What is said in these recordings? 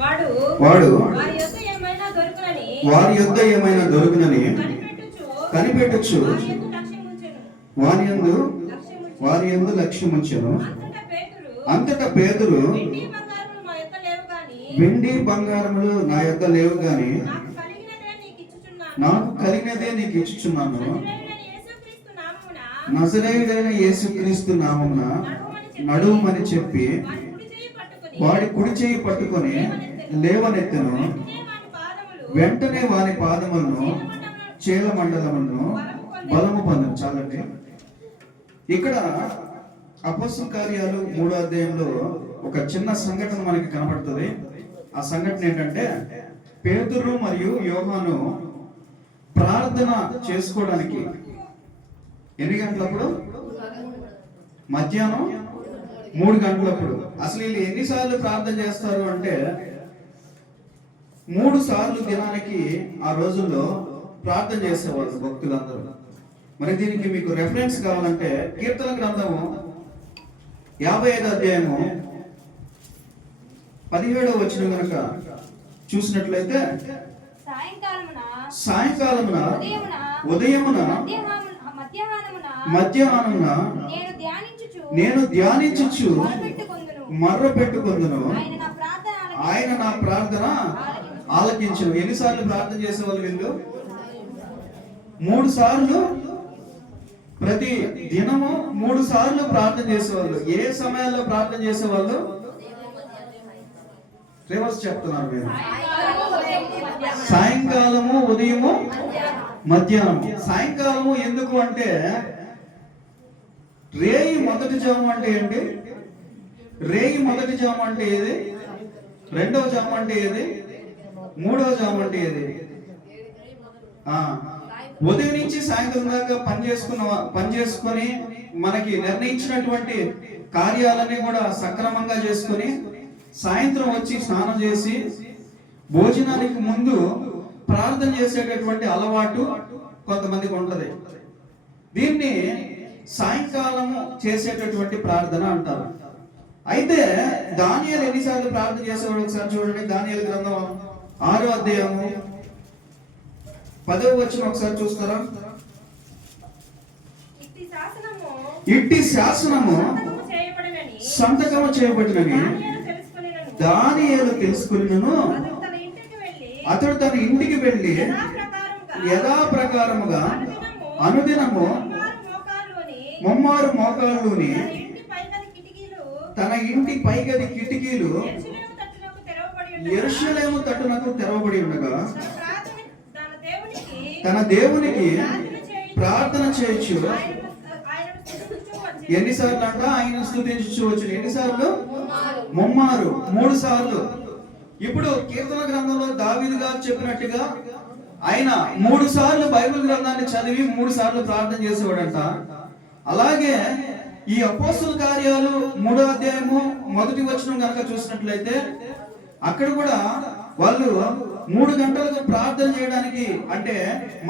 వాడు వారి యొద్ద ఏమైనా దొరుకునని కనిపెట్టొచ్చు వారి యందు లక్ష్యముంచెను. అంతటా పేతురు, వెండి బంగారములు నా యొద్ద లేవు గాని నాకు కలిగినదే నీకు ఇచ్చుచున్నాను. నజరేయుడైన యేసుక్రీస్తు నామమున నడుమని చెప్పి వాడి కుడి చేయి పట్టుకొని లేవనెత్తెను. వెంటనే వాని పాదములను చేల మండలములను బలము పొందను. చాలండి. ఇక్కడ అపోస్తల కార్యాలు 3వ అధ్యాయంలో ఒక చిన్న సంఘటన మనకి కనబడుతుంది. ఆ సంఘటన ఏంటంటే, పేతురు మరియు యోహాను ప్రార్థన చేసుకోవడానికి ఎన్ని గంటలప్పుడు? మధ్యాహ్నం 3 గంటలప్పుడు. అసలు వీళ్ళు ఎన్నిసార్లు ప్రార్థన చేస్తారు అంటే 3 సార్లు దినానికి ఆ రోజుల్లో ప్రార్థన చేసేవాళ్ళు భక్తులందరూ. మరి దీనికి మీకు రెఫరెన్స్ కావాలంటే కీర్తన గ్రంథము 55వ అధ్యాయము 17వ వచనం కనుక చూసినట్లయితే, సాయంకాలమున ఉదయమున మధ్యాహ్నమున నేను ధ్యానించుచు మర్ర పెట్టుకొందును, ఆయన నా ప్రార్థన ఆలకించును. ఎన్నిసార్లు ప్రార్థన చేసేవాళ్ళు వీళ్ళు? 3 సార్లు. ప్రతి దినము 3 సార్లు ప్రార్థన చేసేవాళ్ళు. ఏ సమయాల్లో ప్రార్థన చేసేవాళ్ళు? రివర్స్ చెప్తున్నారు మీరు. సాయంకాలము, ఉదయము, మధ్యాహ్నం. సాయంకాలము ఎందుకు అంటే, రేయి మొదటి జాము అంటే ఏంటి? రేయి మొదటి జాము అంటే ఏది? 2వ జాము అంటే ఏది? 3వ జాము అంటే ఏది? ఉదయం నుంచి సాయంత్రం దాకా పని చేసుకొని మనకి నిర్ణయించినటువంటి కార్యాలన్నీ కూడా సక్రమంగా చేసుకొని సాయంత్రం వచ్చి స్నానం చేసి భోజనానికి ముందు ప్రార్థన చేసేటటువంటి అలవాటు కొంతమందికి ఉంటది. దీన్ని సాయంకాలము చేసేటటువంటి ప్రార్థన అంటారు. అయితే దానియేలు ఎన్నిసార్లు ప్రార్థన చేసేవాడు ఒకసారి చూడండి. దానియేలు గ్రంథం 6వ అధ్యాయము 10వ వచనం ఒకసారి చూస్తారా? ఇట్టి శాసనము సంతకము చేయబడినని దానియేలు తెలుసుకున్నను. అతడు తన ఇంటికి వెళ్ళి యథాప్రకారముగా అనుదినము ముమ్మారు మోకాళ్ళుని తన ఇంటి పైగది కిటికీలు యెరూషలేము తట్టునకు తెరవబడి ఉండగా తన దేవునికి ప్రార్థన చేయొచ్చు. ఎన్నిసార్లు అంట? ఆయన స్తుతించవచ్చు. ఎన్నిసార్లు? ముమ్మారు, 3 సార్లు. ఇప్పుడు కీర్తన గ్రంథంలో దావీదు గారు చెప్పినట్టుగా ఆయన 3 సార్లు బైబిల్ గ్రంథాన్ని చదివి 3 సార్లు ప్రార్థన చేసేవాడంట. అలాగే ఈ అపోస్తల కార్యాలు 3వ అధ్యాయము 1వ వచనం కనుక చూసినట్లయితే అక్కడ కూడా వాళ్ళు 3 గంటలకు ప్రార్థన చేయడానికి, అంటే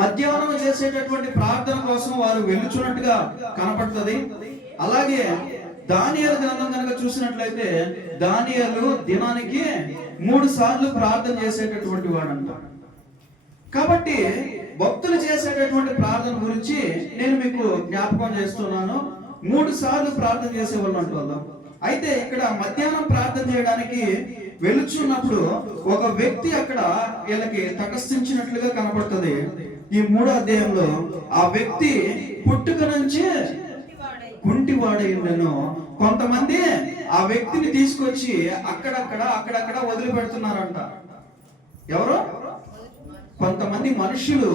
మధ్యాహ్నం చేసేటటువంటి ప్రార్థన కోసం వారు వెళ్ళుచున్నట్టుగా కనపడుతుంది. అలాగే దానియేలు గ్రంథం కనుక చూసినట్లయితే దానియేలు దినానికి 3 సార్లు ప్రార్థన చేసేటటువంటి వాడంట. కాబట్టి భక్తులు చేసేటటువంటి ప్రార్థన గురించి నేను మీకు జ్ఞాపకం చేస్తున్నాను. 3 సార్లు ప్రార్థన చేసేవాళ్ళు అంటున్నాం. అయితే ఇక్కడ మధ్యాహ్నం ప్రార్థన చేయడానికి వెళుచున్నప్పుడు ఒక వ్యక్తి అక్కడ వీళ్ళకి తటస్థించినట్లుగా కనపడుతుంది. ఈ 3వ అధ్యాయంలో ఆ వ్యక్తి పుట్టుక నుంచి కుంటివాడై ఉండెను. కొంతమంది ఆ వ్యక్తిని తీసుకొచ్చి అక్కడక్కడ వదిలిపెడుతున్నారంట. ఎవరు? కొంతమంది మనుషులు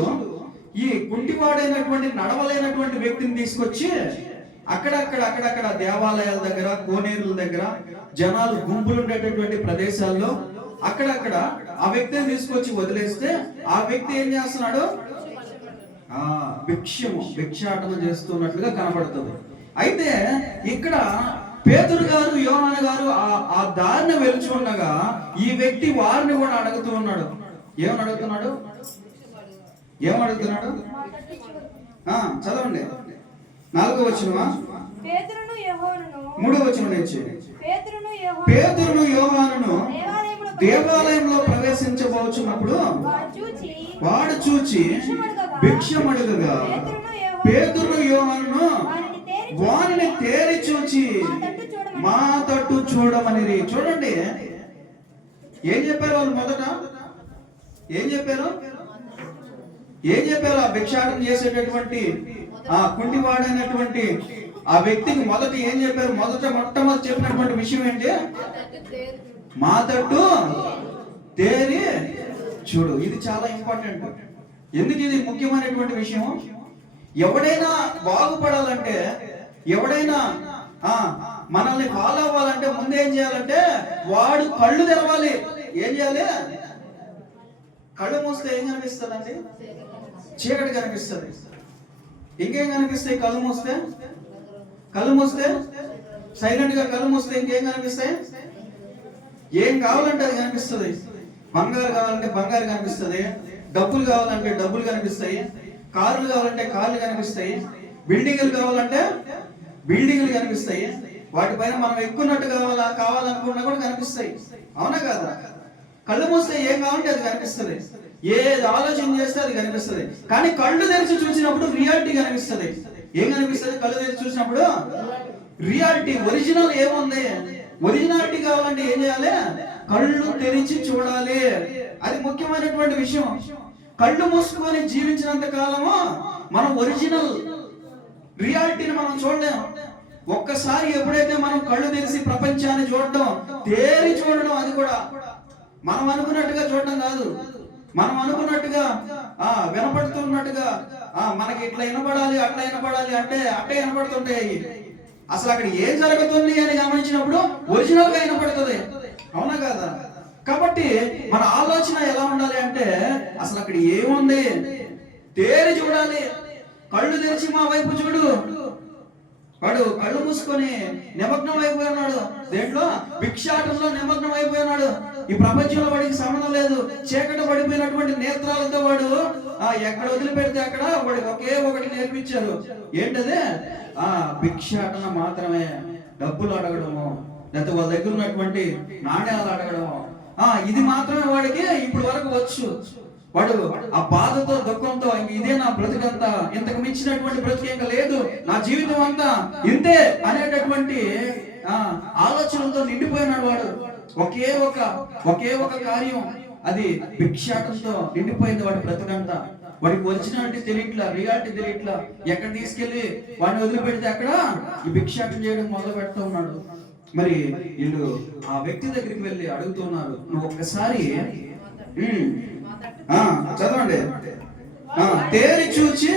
ఈ కుంటివాడైనటువంటి నడవలేనటువంటి వ్యక్తిని తీసుకొచ్చి అక్కడక్కడ దేవాలయాల దగ్గర, కోనేరుల దగ్గర, జనాలు గుంపులు ఉండేటటువంటి ప్రదేశాల్లో అక్కడక్కడ ఆ వ్యక్తిని తీసుకొచ్చి వదిలేస్తే ఆ వ్యక్తి ఏం చేస్తున్నాడు? భిక్షాటన చేస్తున్నట్లుగా కనబడుతుంది. అయితే ఇక్కడ పేతురు గారు, యోహాను గారు ఆ దారిని వెళ్తూ ఉండగా ఈ వ్యక్తి వారిని కూడా అడుగుతూ ఉన్నాడు. ఏమని అడుగుతున్నాడు? చదవండి. 4వ వచనమా? 3వ వచనం నుంచి. పేతురును యోహానును దేవాలయంలో ప్రవేశించబోచున్నప్పుడు వాడు చూచి భిక్షమడుగగా పేతురు యోహానును వారిని తేరి చూచి మా తట్టు చూడమని. చూడండి ఏం చెప్పారు వాళ్ళు మొదట, ఏం చెప్పారు ఆ భిక్షాటన చేసేటటువంటి ఆ కుంటివాడైనటువంటి ఆ వ్యక్తికి మొదట ఏం చెప్పారు? మొట్టమొదటి చెప్పినటువంటి విషయం ఏంటి? మా తట్టు తేరి చూడు. ఇది చాలా ఇంపార్టెంట్. ఎందుకు ఇది ముఖ్యమైనటువంటి విషయం? ఎవడైనా బాగుపడాలంటే, ఎవడైనా మనల్ని ఫాలో అవ్వాలంటే ముందు ఏం చేయాలంటే వాడు కళ్ళు తెరవాలి. ఏం చేయాలి? కళ్ళు మూస్తే ఏం కనిపిస్తుందండి? చీకటి కనిపిస్తుంది. ఇంకేం కనిపిస్తాయి? కళ్ళు మూస్తే సైలెంట్ గా కళ్ళు మూస్తే ఇంకేం కనిపిస్తాయి? ఏం కావాలంటే అది కనిపిస్తుంది. బంగారు కావాలంటే బంగారు కనిపిస్తుంది, డబ్బులు కావాలంటే డబ్బులు కనిపిస్తాయి, కార్లు కావాలంటే కార్లు కనిపిస్తాయి, బిల్డింగులు కావాలంటే బిల్డింగులు కనిపిస్తాయి. వాటిపైన మనం ఎక్కున్నట్టు కావాలనుకున్నా కూడా కనిపిస్తాయి. అవునా కాదా? కళ్ళు మూస్తే ఏం కావాలంటే అది కనిపిస్తుంది, ఏది ఆలోచన చేస్తే అది కనిపిస్తుంది. కానీ కళ్ళు తెరిచి చూసినప్పుడు రియాలిటీ కనిపిస్తుంది. ఏం కనిపిస్తుంది? కళ్ళు తెరిచి చూసినప్పుడు రియాలిటీ, ఒరిజినల్ ఏముంది? ఒరిజినాలిటీ కావాలంటే ఏం చేయాలి? కళ్ళు తెరిచి చూడాలి. అది ముఖ్యమైనటువంటి విషయం. కళ్ళు మూసుకొని జీవించినంత కాలము మనం ఒరిజినల్ రియాలిటీని మనం చూడలేము. ఒక్కసారి ఎప్పుడైతే మనం కళ్ళు తెరిచి ప్రపంచాన్ని చూడడం, తేరి చూడడం, అది కూడా మనం అనుకున్నట్టుగా చూడడం కాదు, మనం అనుకున్నట్టుగా వినపడుతున్నట్టుగా మనకి ఇట్లా వినపడాలి అట్లా వినపడాలి అంటే అట్టే వినపడుతుంటాయి. అసలు అక్కడ ఏం జరుగుతుంది అని గమనించినప్పుడు ఒరిజినల్ గా వినపడుతుంది. అవునా కాదా? కాబట్టి మన ఆలోచన ఎలా ఉండాలి అంటే అసలు అక్కడ ఏముంది తేరి చూడాలి. కళ్ళు తెరిచి మా వైపు చూడు. వాడు కళ్ళు మూసుకొని నిమగ్నం అయిపోయినాడు. దేంట్లో? భిక్షాటంలో నిమగ్నం అయిపోయినాడు. ఈ ప్రపంచంలో వాడికి సంబంధం లేదు. చీకటి పడిపోయినటువంటి నేత్రాలతో వాడు ఎక్కడ వదిలిపెడితే అక్కడ వాడికి ఒకే ఒకటి నేర్పించారు. ఏంటది? భిక్షాటన మాత్రమే. డబ్బులు అడగడము, లేకపోతే వాళ్ళ దగ్గర ఉన్నటువంటి నాణ్యాలు అడగడము, ఇది మాత్రమే వాడికి ఇప్పుడు వరకు వచ్చు. వాడు ఆ బాధతో దుఃఖంతో ఇదే నా బ్రతుకంతా, ఇంతకు మించినటువంటి బ్రతుకు ఇంకా లేదు, నా జీవితం అంతా ఇంతే అనేటటువంటి ఆలోచనలతో నిండిపోయినాడు వాడు. ఒకే ఒక కార్యం, అది భిక్షాటంతో నిండిపోయింది వాడి బ్రతుకంతా. వాడికి ఒరిజినాలిటీ తెలియట్లా, రియాలిటీ తెలియట్లా. ఎక్కడ తీసుకెళ్లి వాడిని వదిలిపెడితే అక్కడ ఈ భిక్షాటం చేయడం మొదలు పెడతా ఉన్నాడు. మరి వీళ్ళు ఆ వ్యక్తి దగ్గరికి వెళ్ళి అడుగుతున్నారు, నువ్వు ఒక్కసారి చదవండి. తేరి చూచి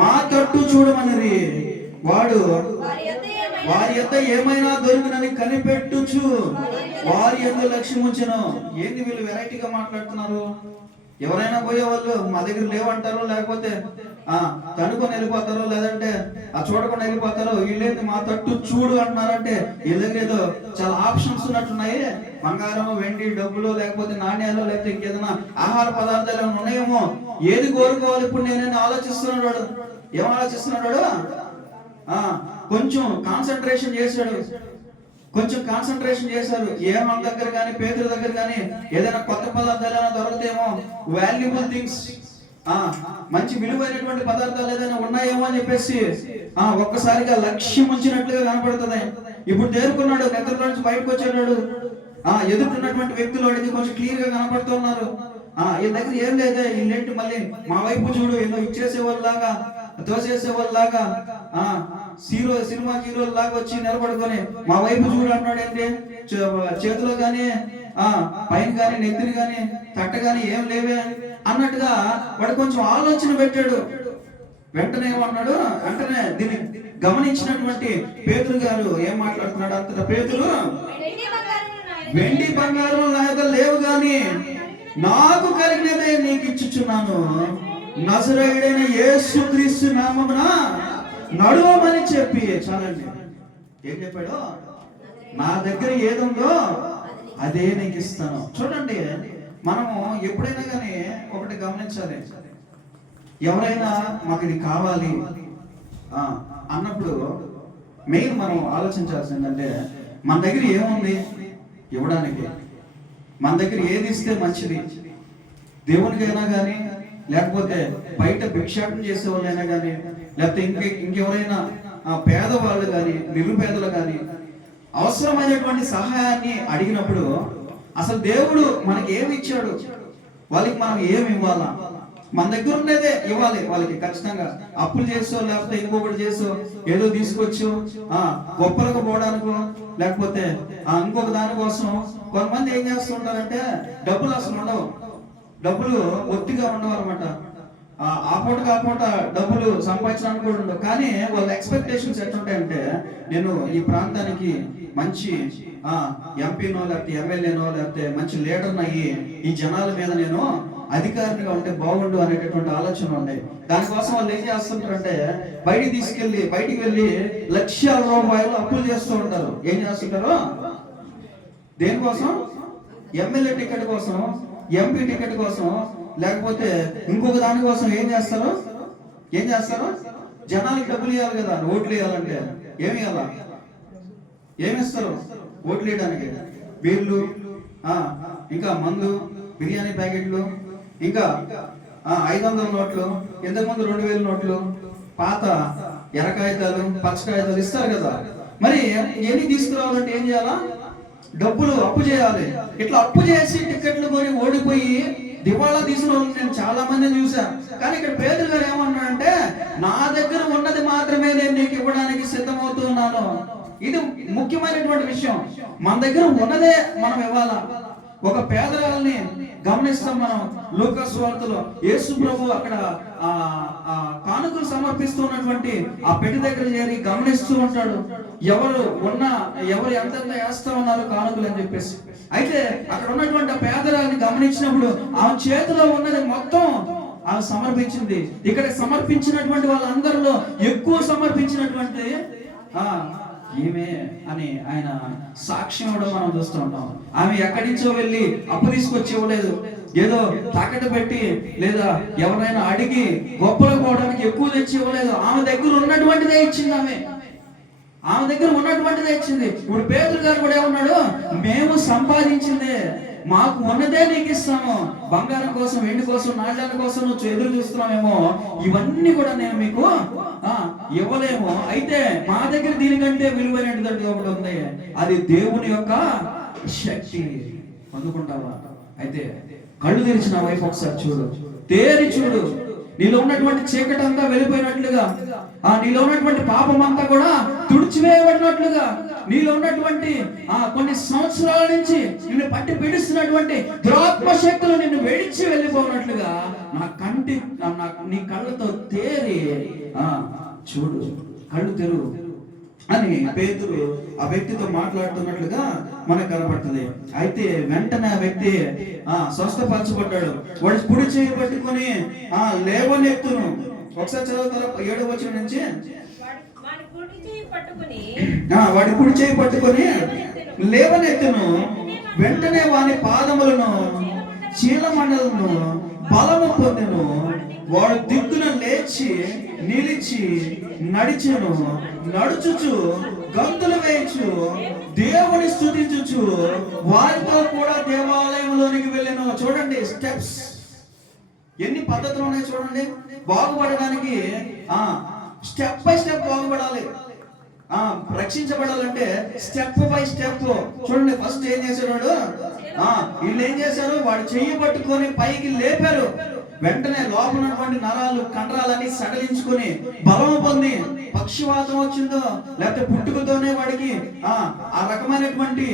మా తట్టు చూడమన్నది. వాడు వారి యొద్ద ఏమైనా దొరికినని కనిపెట్టుచు వారి యొద్ద లక్ష్యం ఉంచెను. ఏంది వీళ్ళు వెరైటీగా మాట్లాడుతున్నారు? ఎవరైనా పోయేవాళ్ళు మా దగ్గర లేవంటారో, లేకపోతే తనుకొని వెళ్ళిపోతారో, లేదంటే చూడకుండా వెళ్ళిపోతారో. వీళ్ళేంది మా తట్టు చూడు అంటున్నారంటే వీళ్ళ దగ్గర ఏదో చాలా ఆప్షన్స్ ఉన్నట్టున్నాయి. బంగారం, వెండి, డబ్బులు, లేకపోతే నాణ్యాలు, లేకపోతే ఇంకేదైనా ఆహార పదార్థాలు ఏమైనా ఉన్నాయేమో. ఏది కోరుకోవాలి ఇప్పుడు నేనైనా ఆలోచిస్తున్నాడు వాడు. ఏం ఆలోచిస్తున్నాడు వాడు? కొంచెం కాన్సన్ట్రేషన్ చేశారు. ఏమన్న దగ్గర కానీ పేదల దగ్గర కానీ ఏదైనా కొత్త పదార్థాలు ఏమైనా దొరుకుతాయేమో, వాల్యుబుల్ థింగ్స్, మంచి విలువైనటువంటి పదార్థాలు ఏదైనా ఉన్నాయేమో అని చెప్పేసి ఒక్కసారిగా లక్ష్యం ఉంచినట్లుగా కనపడుతుంది. ఇప్పుడు తేరుకున్నాడు, నిద్రలో నుంచి బయటకు వచ్చేటాడు. ఎదుర్కొన్నటువంటి వ్యక్తులు వాడికి కొంచెం క్లియర్ గా కనపడుతున్నారు. ఈ దగ్గర ఏం లేదే, వీళ్ళేంటి మళ్ళీ మా వైపు చూడు, ఏదో ఇచ్చేసేవాళ్ళలాగా, తోసేసేవాళ్ళలాగా, సినిమా హీరోల లాగా వచ్చి నిలబడుకొని మా వైపు చూడు అన్నాడు. ఏంటి చేతిలో గాని పైన గాని నెత్తిని గాని తట్ట గాని ఏం లేవే అన్నట్టుగా వాడు కొంచెం ఆలోచన పెట్టాడు. వెంటనే ఏమన్నాడు? వెంటనే దీన్ని గమనించినటువంటి పేతురు గారు ఏం మాట్లాడుతున్నాడు? అంతటా పేతురు, వెండి బంగారం నా దగ్గర లేవు గాని నాకు కలిగినదే నీకు ఇచ్చుచున్నాను, నజరేయుడైన యేసుక్రీస్తు నామమున నడువమని చెప్పి. చాలండి. ఏం చెప్పాడు? నా దగ్గర ఏదుందో అదే నీకు ఇస్తాను. చూడండి, మనము ఎప్పుడైనా కానీ ఒకటి గమనించాలి. ఎవరైనా మాకు ఇది కావాలి అన్నప్పుడు మెయిన్ మనం ఆలోచించాల్సిందంటే మన దగ్గర ఏముంది ఇవ్వడానికి. మన దగ్గర ఏది ఇస్తే మంచిది, దేవునికైనా కానీ, లేకపోతే బయట భిక్షాటన చేసే వాళ్ళైనా కానీ, లేకపోతే ఇంకెవరైనా పేదవాళ్ళు కానీ, నిరుపేదలు కానీ అవసరమైనటువంటి సహాయాన్ని అడిగినప్పుడు అసలు దేవుడు మనకి ఏమి ఇచ్చాడు, వాళ్ళకి మనం ఏమి ఇవ్వాలా? మన దగ్గర ఉండేదే ఇవ్వాలి వాళ్ళకి. ఖచ్చితంగా అప్పులు చేసో, లేకపోతే ఇంకొకటి చేసో, ఏదో తీసుకొచ్చు గొప్పలకు పోవడానికో, లేకపోతే ఇంకొక దానికోసం కొంతమంది ఏం చేస్తుంటారంటే డబ్బులు అసలు ఉండవు, డబ్బులు ఒత్తిగా ఉండవు అనమాట. ఆ పూట డబ్బులు సంపాదించడానికి కూడా ఉండవు. కానీ వాళ్ళ ఎక్స్పెక్టేషన్స్ ఎట్లుంటాయంటే, నేను ఈ ప్రాంతానికి మంచి ఎంపీనో, లేకపోతే ఎమ్మెల్యేనో, లేకపోతే మంచి లీడర్ని అయ్యి ఈ జనాల మీద నేను అధికారిగా ఉంటే బాగుండు అనేటటువంటి ఆలోచన ఉన్నాయి. దానికోసం వాళ్ళు ఏం చేస్తుంటారంటే బయటికి వెళ్ళి లక్షల రూపాయలు అప్పులు చేస్తూ ఉంటారు. ఏం చేస్తుంటారు? దేనికోసం? ఎమ్మెల్యే టికెట్ కోసం, ఎంపీ టికెట్ కోసం, లేకపోతే ఇంకొక దానికోసం ఏం చేస్తారు? జనాలకి డబ్బులు ఇవ్వాలి కదా, ఓట్లు వేయాలంటే ఏమి ఇవ్వాలా? ఏమిస్తారు ఓట్లు వేయడానికి? బీర్లు, ఇంకా మందు, బిర్యానీ ప్యాకెట్లు, ఇంకా 500 నోట్లు, ఇంతకుముందు 2000 నోట్లు, పాత ఎర్ర కాగితాలు, పచ్చ కాగితాలు ఇస్తారు కదా. మరి ఎన్ని తీసుకురావాలంటే ఏం చేయాలా? డబ్బులు అప్పు చేయాలి. ఇట్లా అప్పు చేసి టికెట్లు కొని ఓడిపోయి దివాళా తీసిన వాళ్ళు నేను చాలా మందిని చూశాను. కానీ ఇక్కడ పేదలు గారు ఏమన్నాడంటే, నా దగ్గర ఉన్నది మాత్రమే నేను నీకు ఇవ్వడానికి సిద్ధమవుతున్నాను. ఇది ముఖ్యమైనటువంటి విషయం. మన దగ్గర ఉన్నదే మనం ఇవ్వాలా. ఒక పేదరాలని గమనిస్తాం మనం లూకా సువార్తలో. యేసు ప్రభు అక్కడ కానుకలు సమర్పిస్తున్నటువంటి ఆ పెట్టి దగ్గర చేరి గమనిస్తూ ఉంటాడు, ఎవరు ఎంత వేస్తా ఉన్నారు కానుకలు అని చెప్పేసి. అయితే అక్కడ ఉన్నటువంటి ఆ పేదరాలని గమనించినప్పుడు ఆమె చేతిలో ఉన్నది మొత్తం ఆమె సమర్పించింది. ఇక్కడ సమర్పించినటువంటి వాళ్ళందరిలో ఎక్కువ సమర్పించినటువంటి ఈమె అని ఆయన సాక్ష్యం కూడా మనం చూస్తూ ఉంటాం. ఆమె ఎక్కడి నుంచో వెళ్ళి అప్పు తీసుకొచ్చి ఇవ్వలేదు, ఏదో తాకట్టు పెట్టి లేదా ఎవరైనా అడిగి గొప్పలు పోవడానికి ఎక్కువ తెచ్చి ఇవ్వలేదు. ఆమె దగ్గర ఉన్నటువంటిదే ఇచ్చింది. ఆమె దగ్గర ఉన్నటువంటిదే ఇచ్చింది. ఇప్పుడు పేతురు గారు కూడా ఏమన్నాడు? మేము సంపాదించిందే, మాకు ఉన్నదే నీకు ఇస్తాము. బంగారం కోసం, వెండి కోసం, నాణ్యాల కోసం నువ్వు ఎదురు చూస్తున్నామేమో, ఇవన్నీ కూడా నేను మీకు ఇవ్వలేము. అయితే మా దగ్గర దీనికంటే విలువైనటువంటి ఒకటి ఉంది, అది దేవుని యొక్క శక్తి. పొందుకుంటావా? అయితే కళ్ళు తెరిచిన వైపు ఒకసారి చూడు, తేరి చూడు. నీలో ఉన్నటువంటి చీకటి అంతా వెళ్ళిపోయినట్లుగా, నీలో ఉన్నటువంటి పాపం అంతా కూడా తుడిచివేయబడినట్లుగా, నీలో ఉన్నటువంటి కొన్ని సంవత్సరాల నుంచి నిన్ను పట్టి పీడిస్తున్నటువంటి దురాత్మ శక్తులు నిన్ను వెడిచి వెళ్ళిపోయినట్లుగా నీ కళ్ళతో తేరి చూడు, కళ్ళు తెరువు అని పేతురు ఆ వ్యక్తితో మాట్లాడుతున్నట్లుగా మనకు కనపడుతుంది. అయితే వెంటనే ఆ వ్యక్తి స్వస్థపరచబడ్డాడు. వాడి కుడి చేయి పట్టుకొని లేవనెత్తును. ఒకసారి చదువుతారా 7వ వచనం నుంచి? వాడి కుడి చేయి పట్టుకొని లేవనెత్తును. వెంటనే వాని పాదములను చీలమండలను బలము పొందెను. వాడు దిగ్గున లేచి నిలిచి నడుచుచు గంతులు వేయచ్చు, దేవుని స్తుతించుచు వారితో కూడా దేవాలయంలోనికి వెళ్ళాను. చూడండి స్టెప్స్, ఎన్ని పద్ధతులు ఉన్నాయి చూడండి. బాగుపడడానికి స్టెప్ బై స్టెప్ బాగుపడాలి. రక్షించబడాలంటే స్టెప్ బై స్టెప్. చూడండి, ఫస్ట్ ఏం చేశాడు? వీళ్ళు ఏం చేశారు? వాడు చెయ్యి పట్టుకొని పైకి లేపారు. వెంటనే లోపలటువంటి నరాలు కండరాలన్నీ సడలించుకొని బలము పొంది, పక్షవాతం వచ్చిందో లేకపోతే పుట్టుకతోనే వాడికి ఆ రకమైనటువంటి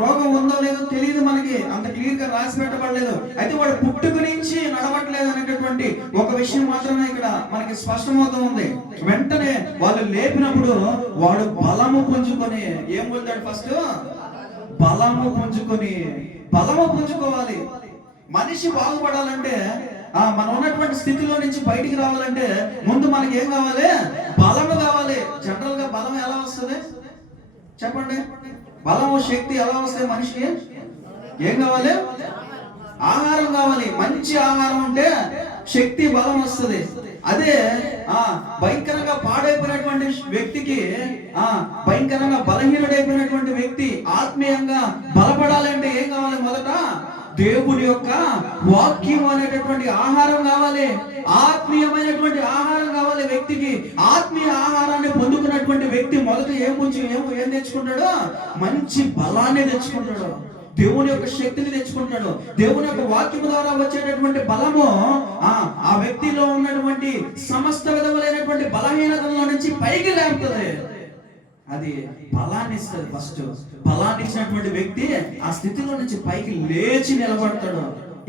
రోగం ఉందో లేదో తెలియదు, మనకి అంత క్లియర్ గా రాసి పెట్టబడలేదు. అయితే వాడు పుట్టుక నుంచి నడవట్లేదు అనేటటువంటి ఒక విషయం మాత్రమే ఇక్కడ మనకి స్పష్టమవుతూ ఉంది. వెంటనే వాళ్ళు లేపినప్పుడు వాడు బలము పుంజుకొని ఏం పొందాడు? ఫస్ట్ బలము పుంజుకోవాలి. మనిషి బాగుపడాలంటే, మనం ఉన్నటువంటి స్థితిలో నుంచి బయటికి రావాలంటే ముందు మనకి ఏం కావాలి? బలము కావాలి. జనరల్ గా బలం ఎలా వస్తుంది చెప్పండి? బలము, శక్తి ఎలా వస్తాయి మనిషికి? ఏం కావాలి? ఆహారం కావాలి. మంచి ఆహారం ఉంటే శక్తి, బలం వస్తుంది. అదే భయంకరంగా పాడైపోయినటువంటి వ్యక్తికి, భయంకరంగా బలహీనుడైపోయినటువంటి వ్యక్తి ఆత్మీయంగా బలపడాలంటే ఏం కావాలి? మొదట దేవుని యొక్క వాక్యం అనేటటువంటి ఆహారం కావాలి, ఆత్మీయమైనటువంటి ఆహారం కావాలి. వ్యక్తికి ఆత్మీయ ఆహారాన్ని పొందుకున్నటువంటి వ్యక్తి మొదట ఏం తెచ్చుకుంటాడో, మంచి బలాన్ని తెచ్చుకుంటాడు, దేవుని యొక్క శక్తిని తెచ్చుకుంటాడు. దేవుని యొక్క వాక్యం ద్వారా వచ్చేటటువంటి బలము ఆ వ్యక్తిలో ఉన్నటువంటి సమస్త విధములైనటువంటి బలహీనతల నుంచి పైకి లేపుతుంది. అది బలాన్ని ఇస్తుంది. ఫస్ట్ బలాన్ని ఇచ్చినటువంటి వ్యక్తి ఆ స్థితిలో నుంచి పైకి లేచి నిలబడతాడు.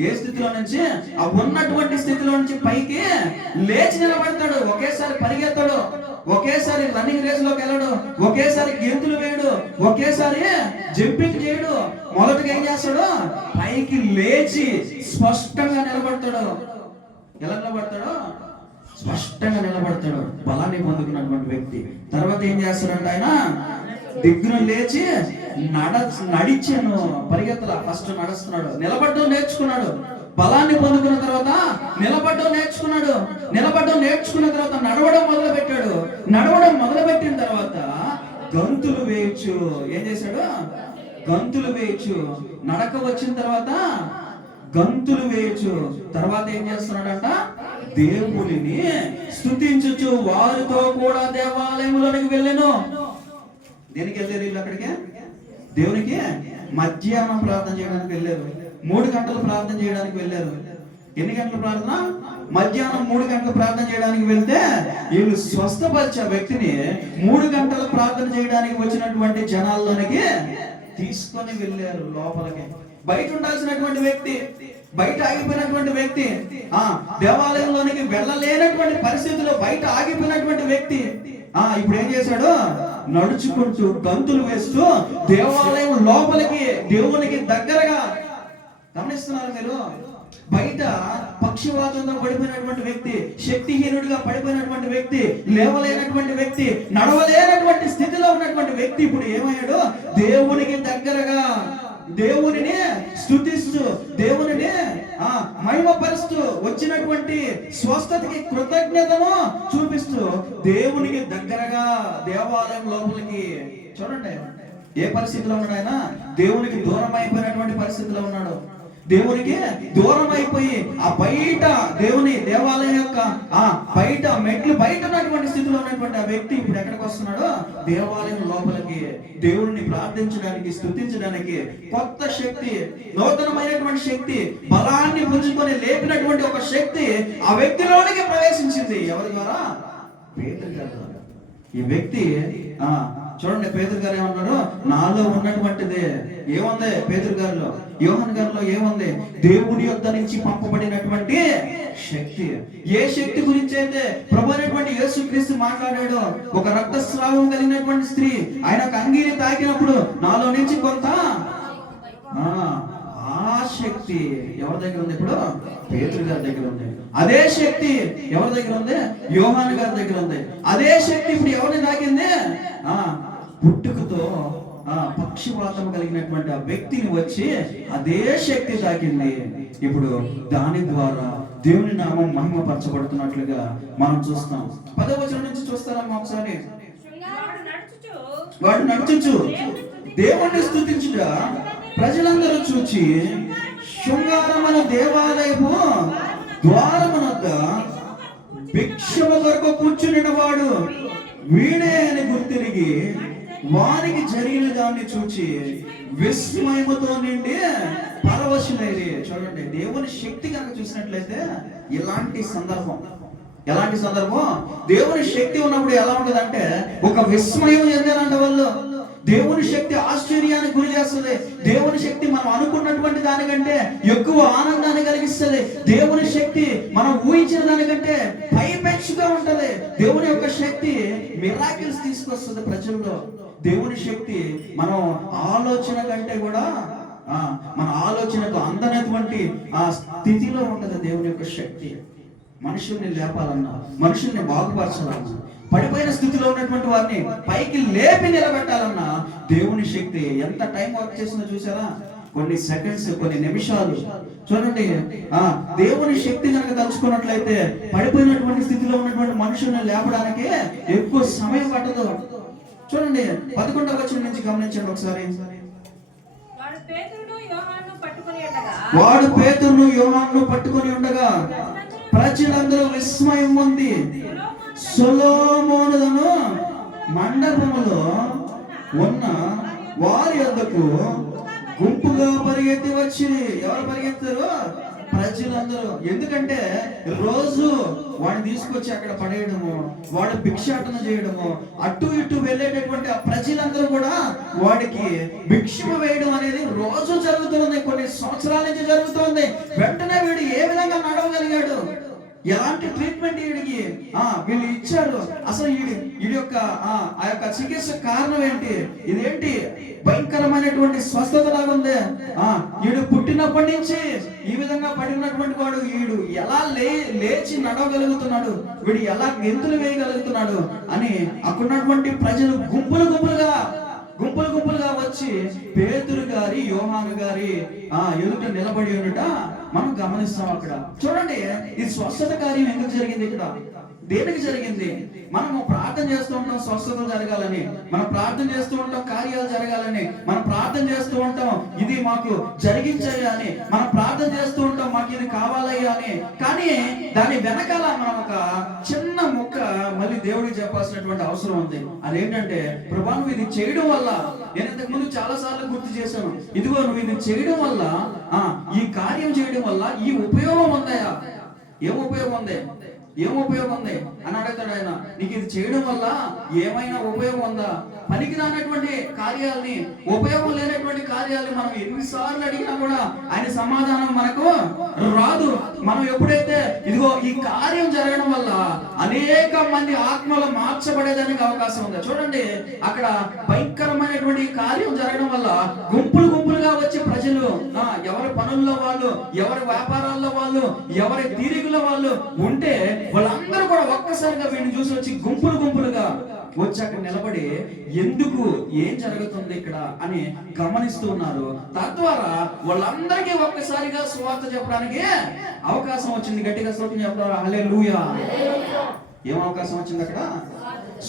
ఏ స్థితిలో నుంచి? ఆ ఉన్నటువంటి స్థితిలో నుంచి పైకి లేచి నిలబడతాడు. ఒకేసారి పరిగెత్తాడు, ఒకేసారి రన్నింగ్ రేస్ లోకి వెళ్ళడు, ఒకేసారి గెంతులు వేయడు, ఒకేసారి జంపింగ్ చేయడు. మొదటగా ఏం చేస్తాడు? పైకి లేచి స్పష్టంగా నిలబడతాడు. ఎలా నిలబడతాడు? స్పష్టంగా నిలబడతాడు, బలాన్ని పొందుకున్నటువంటి వ్యక్తి. తర్వాత ఏం చేస్తాడంటే ఆయన దిగ్గున లేచి నడిచాను, పరిగెత్తల, ఫస్ట్ నడుస్తున్నాడు. నిలబడ్డం నేర్చుకున్నాడు. బలాన్ని పొందుకున్న తర్వాత నిలబడ్డం నేర్చుకున్నాడు. నిలబడ్డం నేర్చుకున్న తర్వాత నడవడం మొదలు పెట్టాడు. నడవడం మొదలు పెట్టిన తర్వాత గంతులు వేయచ్చు. ఏం చేశాడు? గంతులు వేయచ్చు. నడక వచ్చిన తర్వాత గంతులు వేయచ్చు. తర్వాత ఏం చేస్తున్నాడంట? దేవునిని స్తుతించుచు వారితో కూడా దేవాలయంలోనికి వెళ్ళాను. దేనికి వెళ్ళారు వీళ్ళు? అక్కడికి దేవునికి మధ్యాహ్నం ప్రార్థన చేయడానికి వెళ్ళారు. 3 గంటలు ప్రార్థన చేయడానికి వెళ్ళారు. ఎన్ని గంటల ప్రార్థన? మధ్యాహ్నం 3 గంటలు ప్రార్థన చేయడానికి వెళ్తే వీళ్ళు స్వస్థపరిచే వ్యక్తిని 3 గంటల ప్రార్థన చేయడానికి వచ్చినటువంటి జనాల్లోనికి తీసుకొని వెళ్ళారు లోపలికి. బయట ఉండాల్సినటువంటి వ్యక్తి, బయట ఆగిపోయినటువంటి వ్యక్తి, దేవాలయంలోనికి వెళ్ళలేనటువంటి పరిస్థితుల్లో బయట ఆగిపోయినటువంటి వ్యక్తి ఇప్పుడు ఏం చేశాడు? నడుచుకుంటూ గంతులు వేస్తూ దేవాలయం లోపలికి, దేవునికి దగ్గరగా. గమనిస్తున్నారు మీరు? బయట పక్షవాతంతో పడిపోయినటువంటి వ్యక్తి, శక్తిహీనుడిగా పడిపోయినటువంటి వ్యక్తి, లేవలేనటువంటి వ్యక్తి, నడవలేనటువంటి స్థితిలో ఉన్నటువంటి వ్యక్తి ఇప్పుడు ఏమయ్యాడు? దేవునికి దగ్గరగా, దేవునిని స్తుతిస్తూ, దేవునిని మహిమపరుస్తూ, వచ్చినటువంటి స్వస్థతకి కృతజ్ఞతను చూపిస్తూ దేవునికి దగ్గరగా దేవాలయం లోపలికి. చూడండి ఏ పరిస్థితిలో ఉన్నాడు ఆయన? దేవునికి దూరం అయిపోయినటువంటి పరిస్థితిలో ఉన్నాడు. దేవునికి దూరం అయిపోయి ఆ బయట దేవుని దేవాలయం యొక్క బయట మెట్లు బయట ఉన్నటువంటి స్థితిలో ఉన్నటువంటి ఆ వ్యక్తి ఇప్పుడు ఎక్కడికి వస్తున్నాడు? దేవాలయం లోపలికి, దేవుడిని ప్రార్థించడానికి, స్తుతించడానికి. కొత్త శక్తి, నూతనమైనటువంటి శక్తి, బలాన్ని పుంజుకొని లేపినటువంటి ఒక శక్తి ఆ వ్యక్తిలోనికి ప్రవేశించింది. ఎవరి ద్వారా? పేతురు గారి ద్వారా. ఈ వ్యక్తి చూడండి, పేతురు గారు ఏమన్నాడు? నాలో ఉన్నటువంటిదే ఏముంది? పేతురు గారిలో, యోహాను గారిలో ఏముంది? దేవుని యొద్ద నుంచి పంపబడినటువంటి శక్తి. ఏ శక్తి గురించి అయితే ప్రభు అయినటువంటి యేసుక్రీస్తు మాట్లాడాడు? ఒక రక్తస్రావం కలిగినటువంటి స్త్రీ ఆయన అంగీని తాకినప్పుడు నాలో నుంచి కొంత ఆ శక్తి ఎవరి దగ్గర ఉంది? ఇప్పుడు పేతురు గారి దగ్గర ఉంది. అదే శక్తి ఎవరి దగ్గర ఉంది? యోహాను గారి దగ్గర ఉంది. అదే శక్తి ఇప్పుడు ఎవరిని తాకింది? పుట్టుకతో పక్షవాతం కలిగినటువంటి ఆ వ్యక్తిని వచ్చి అదే శక్తి తాకింది. ఇప్పుడు దాని ద్వారా దేవుని నామం మహిమపరచబడుతున్నట్లుగా మనం చూస్తాం. 10వ వచనం నుంచి చూస్తారమ్మా ఒకసారి. వాడు నడుచుచు దేవుణ్ణి స్తుతించుట ప్రజలందరూ చూచి శృంగారమైన దేవాలయము ద్వారమునొద్ద భిక్షము కొరకు కూర్చుని వాడు వీడే అని గుర్తిరిగి వారికి జరిగిన దాన్ని చూచి విస్మయముతో నిండి పరవశులైరి. చూడండి, దేవుని శక్తి కనుక చూసినట్లయితే ఎలాంటి సందర్భం, ఎలాంటి సందర్భం? దేవుని శక్తి ఉన్నప్పుడు ఎలా ఉంటదంటే ఒక విస్మయం చెందారంట వాళ్ళు. దేవుని శక్తి ఆశ్చర్యానికి గురి చేస్తుంది. దేవుని శక్తి మనం అనుకున్నటువంటి దానికంటే ఎక్కువ ఆనందాన్ని కలిగిస్తుంది. దేవుని శక్తి మనం ఊహించిన దానికంటే పైపెచ్చుగా ఉంటది. దేవుని యొక్క శక్తి మిరాకిల్స్ తీసుకొస్తుంది ప్రజల్లో. దేవుని శక్తి మనం ఆలోచన కంటే కూడా మన ఆలోచనకు అందనటువంటి ఆ స్థితిలో ఉంటది. దేవుని యొక్క శక్తి మనుషుల్ని లేపాలన్నా, మనుషుల్ని బాగుపరచాలన్నా, పడిపోయిన స్థితిలో ఉన్నటువంటి వారిని పైకి లేపి నిలబెట్టాలన్నా దేవుని శక్తి ఎంత టైం వర్క్ చేసిందో చూసారా? కొన్ని సెకండ్స్, కొన్ని నిమిషాలు. చూడండి, దేవుని శక్తి కనుక తలుచుకున్నట్లయితే పడిపోయినటువంటి స్థితిలో ఉన్నటువంటి మనుషుల్ని లేపడానికి ఎక్కువ సమయం పట్టదు. చూడండి 11వ వచనం నుంచి గమనించండి ఒకసారి. వాడు పేతురును యోహానును పట్టుకొని ఉండగా ప్రజలందరూ విస్మయం పొంది సొలొమోనును మండపములో ఉన్న వారి వద్దకు గుంపుగా పరిగెత్తి వచ్చింది. ఎవరు పరిగెత్తారు? ప్రజలందరూ. ఎందుకంటే రోజు వాడిని తీసుకొచ్చి అక్కడ పడేయడము, వాడు భిక్షాటన చేయడము, అటు ఇటు వెళ్ళేటటువంటి ఆ ప్రజలందరూ కూడా వాడికి భిక్షమ వేయడం అనేది రోజు జరుగుతుంది, కొన్ని సంవత్సరాల నుంచి జరుగుతుంది. వెంటనే వీడు ఏ విధంగా నడవగలిగాడు? ఎలాంటి ట్రీట్మెంట్ వీడికి వీళ్ళు ఇచ్చారు? అసలు వీడి యొక్క ఆ యొక్క చికిత్స కారణం ఏంటి? ఇదేంటి భయంకరమైనటువంటి స్వస్థత లాగా ఉంది. వీడు పుట్టినప్పటి నుంచి ఈ విధంగా పడినటువంటి వాడు వీడు ఎలా లేచి నడవగలుగుతున్నాడు, వీడు ఎలా గెంతులు వేయగలుగుతున్నాడు అని అక్కడున్నటువంటి ప్రజలు గుంపులుగా వచ్చి పేతురు గారి యోహాను గారి ఎదుట నిలబడి ఉన్నట మనం గమనిస్తాం. అక్కడ చూడండి, ఈ స్వస్థత కార్యం ఎందుకు జరిగింది? ఇక్కడ దేనికి జరిగింది? మనము ప్రార్థన చేస్తూ ఉంటాం స్వస్థత జరగాలని, మనం ప్రార్థన చేస్తూ ఉంటాం కార్యాలు జరగాలని, మనం ప్రార్థన చేస్తూ ఉంటాం ఇది మాకు జరిగించయ్యా అని, మనం ప్రార్థన చేస్తూ ఉంటాం మాకు ఇది కావాలయ్యా అని. కానీ దాని వెనకాల మనం ఒక చిన్న ముక్క మళ్ళీ దేవుడికి చెప్పాల్సినటువంటి అవసరం ఉంది. అదేంటంటే, ప్రభా నువ్వు ఇది చేయడం వల్ల, నేను ఇంతకు ముందు చాలా సార్లు గుర్తు చేశాను, ఇదిగో నువ్వు ఇది చేయడం వల్ల, ఈ కార్యం చేయడం వల్ల ఈ ఉపయోగం ఉందయా? ఏం ఉపయోగం ఉంది అని అడుగుతాడు ఆయన. నీకు ఇది చేయడం వల్ల ఏమైనా ఉపయోగం ఉందా? పనికి రానటువంటి కార్యాలని, ఉపయోగం లేనటువంటి కార్యాలని మనం ఎన్నిసార్లు అడిగినా కూడా ఆయన సమాధానం మనకు రాదు. మనం ఎప్పుడైతే ఇదిగో ఈ కార్యం జరగడం వల్ల అనేక మంది ఆత్మలు మార్చబడేదానికి అవకాశం ఉంది. చూడండి, అక్కడ భయంకరమైనటువంటి కార్యం జరగడం వల్ల గుంపులుగా వచ్చి ప్రజలు ఎవరి పనుల్లో వాళ్ళు, ఎవరి వ్యాపారాల్లో వాళ్ళు, ఎవరి తీరికలో వాళ్ళు ఉంటే వాళ్ళందరూ కూడా ఒక్కసారిగా వీడిని చూసి వచ్చి గుంపులుగా వచ్చి అక్కడ నిలబడి ఎందుకు ఏం జరుగుతుంది ఇక్కడ అని గమనిస్తూ ఉన్నారు. తద్వారా వాళ్ళందరికీ ఒక్కసారిగా సువార్త చెప్పడానికి అవకాశం వచ్చింది. గట్టిగా స్తోత్రం చెప్తారు. హల్లెలూయా. ఏం అవకాశం వచ్చింది? అక్కడ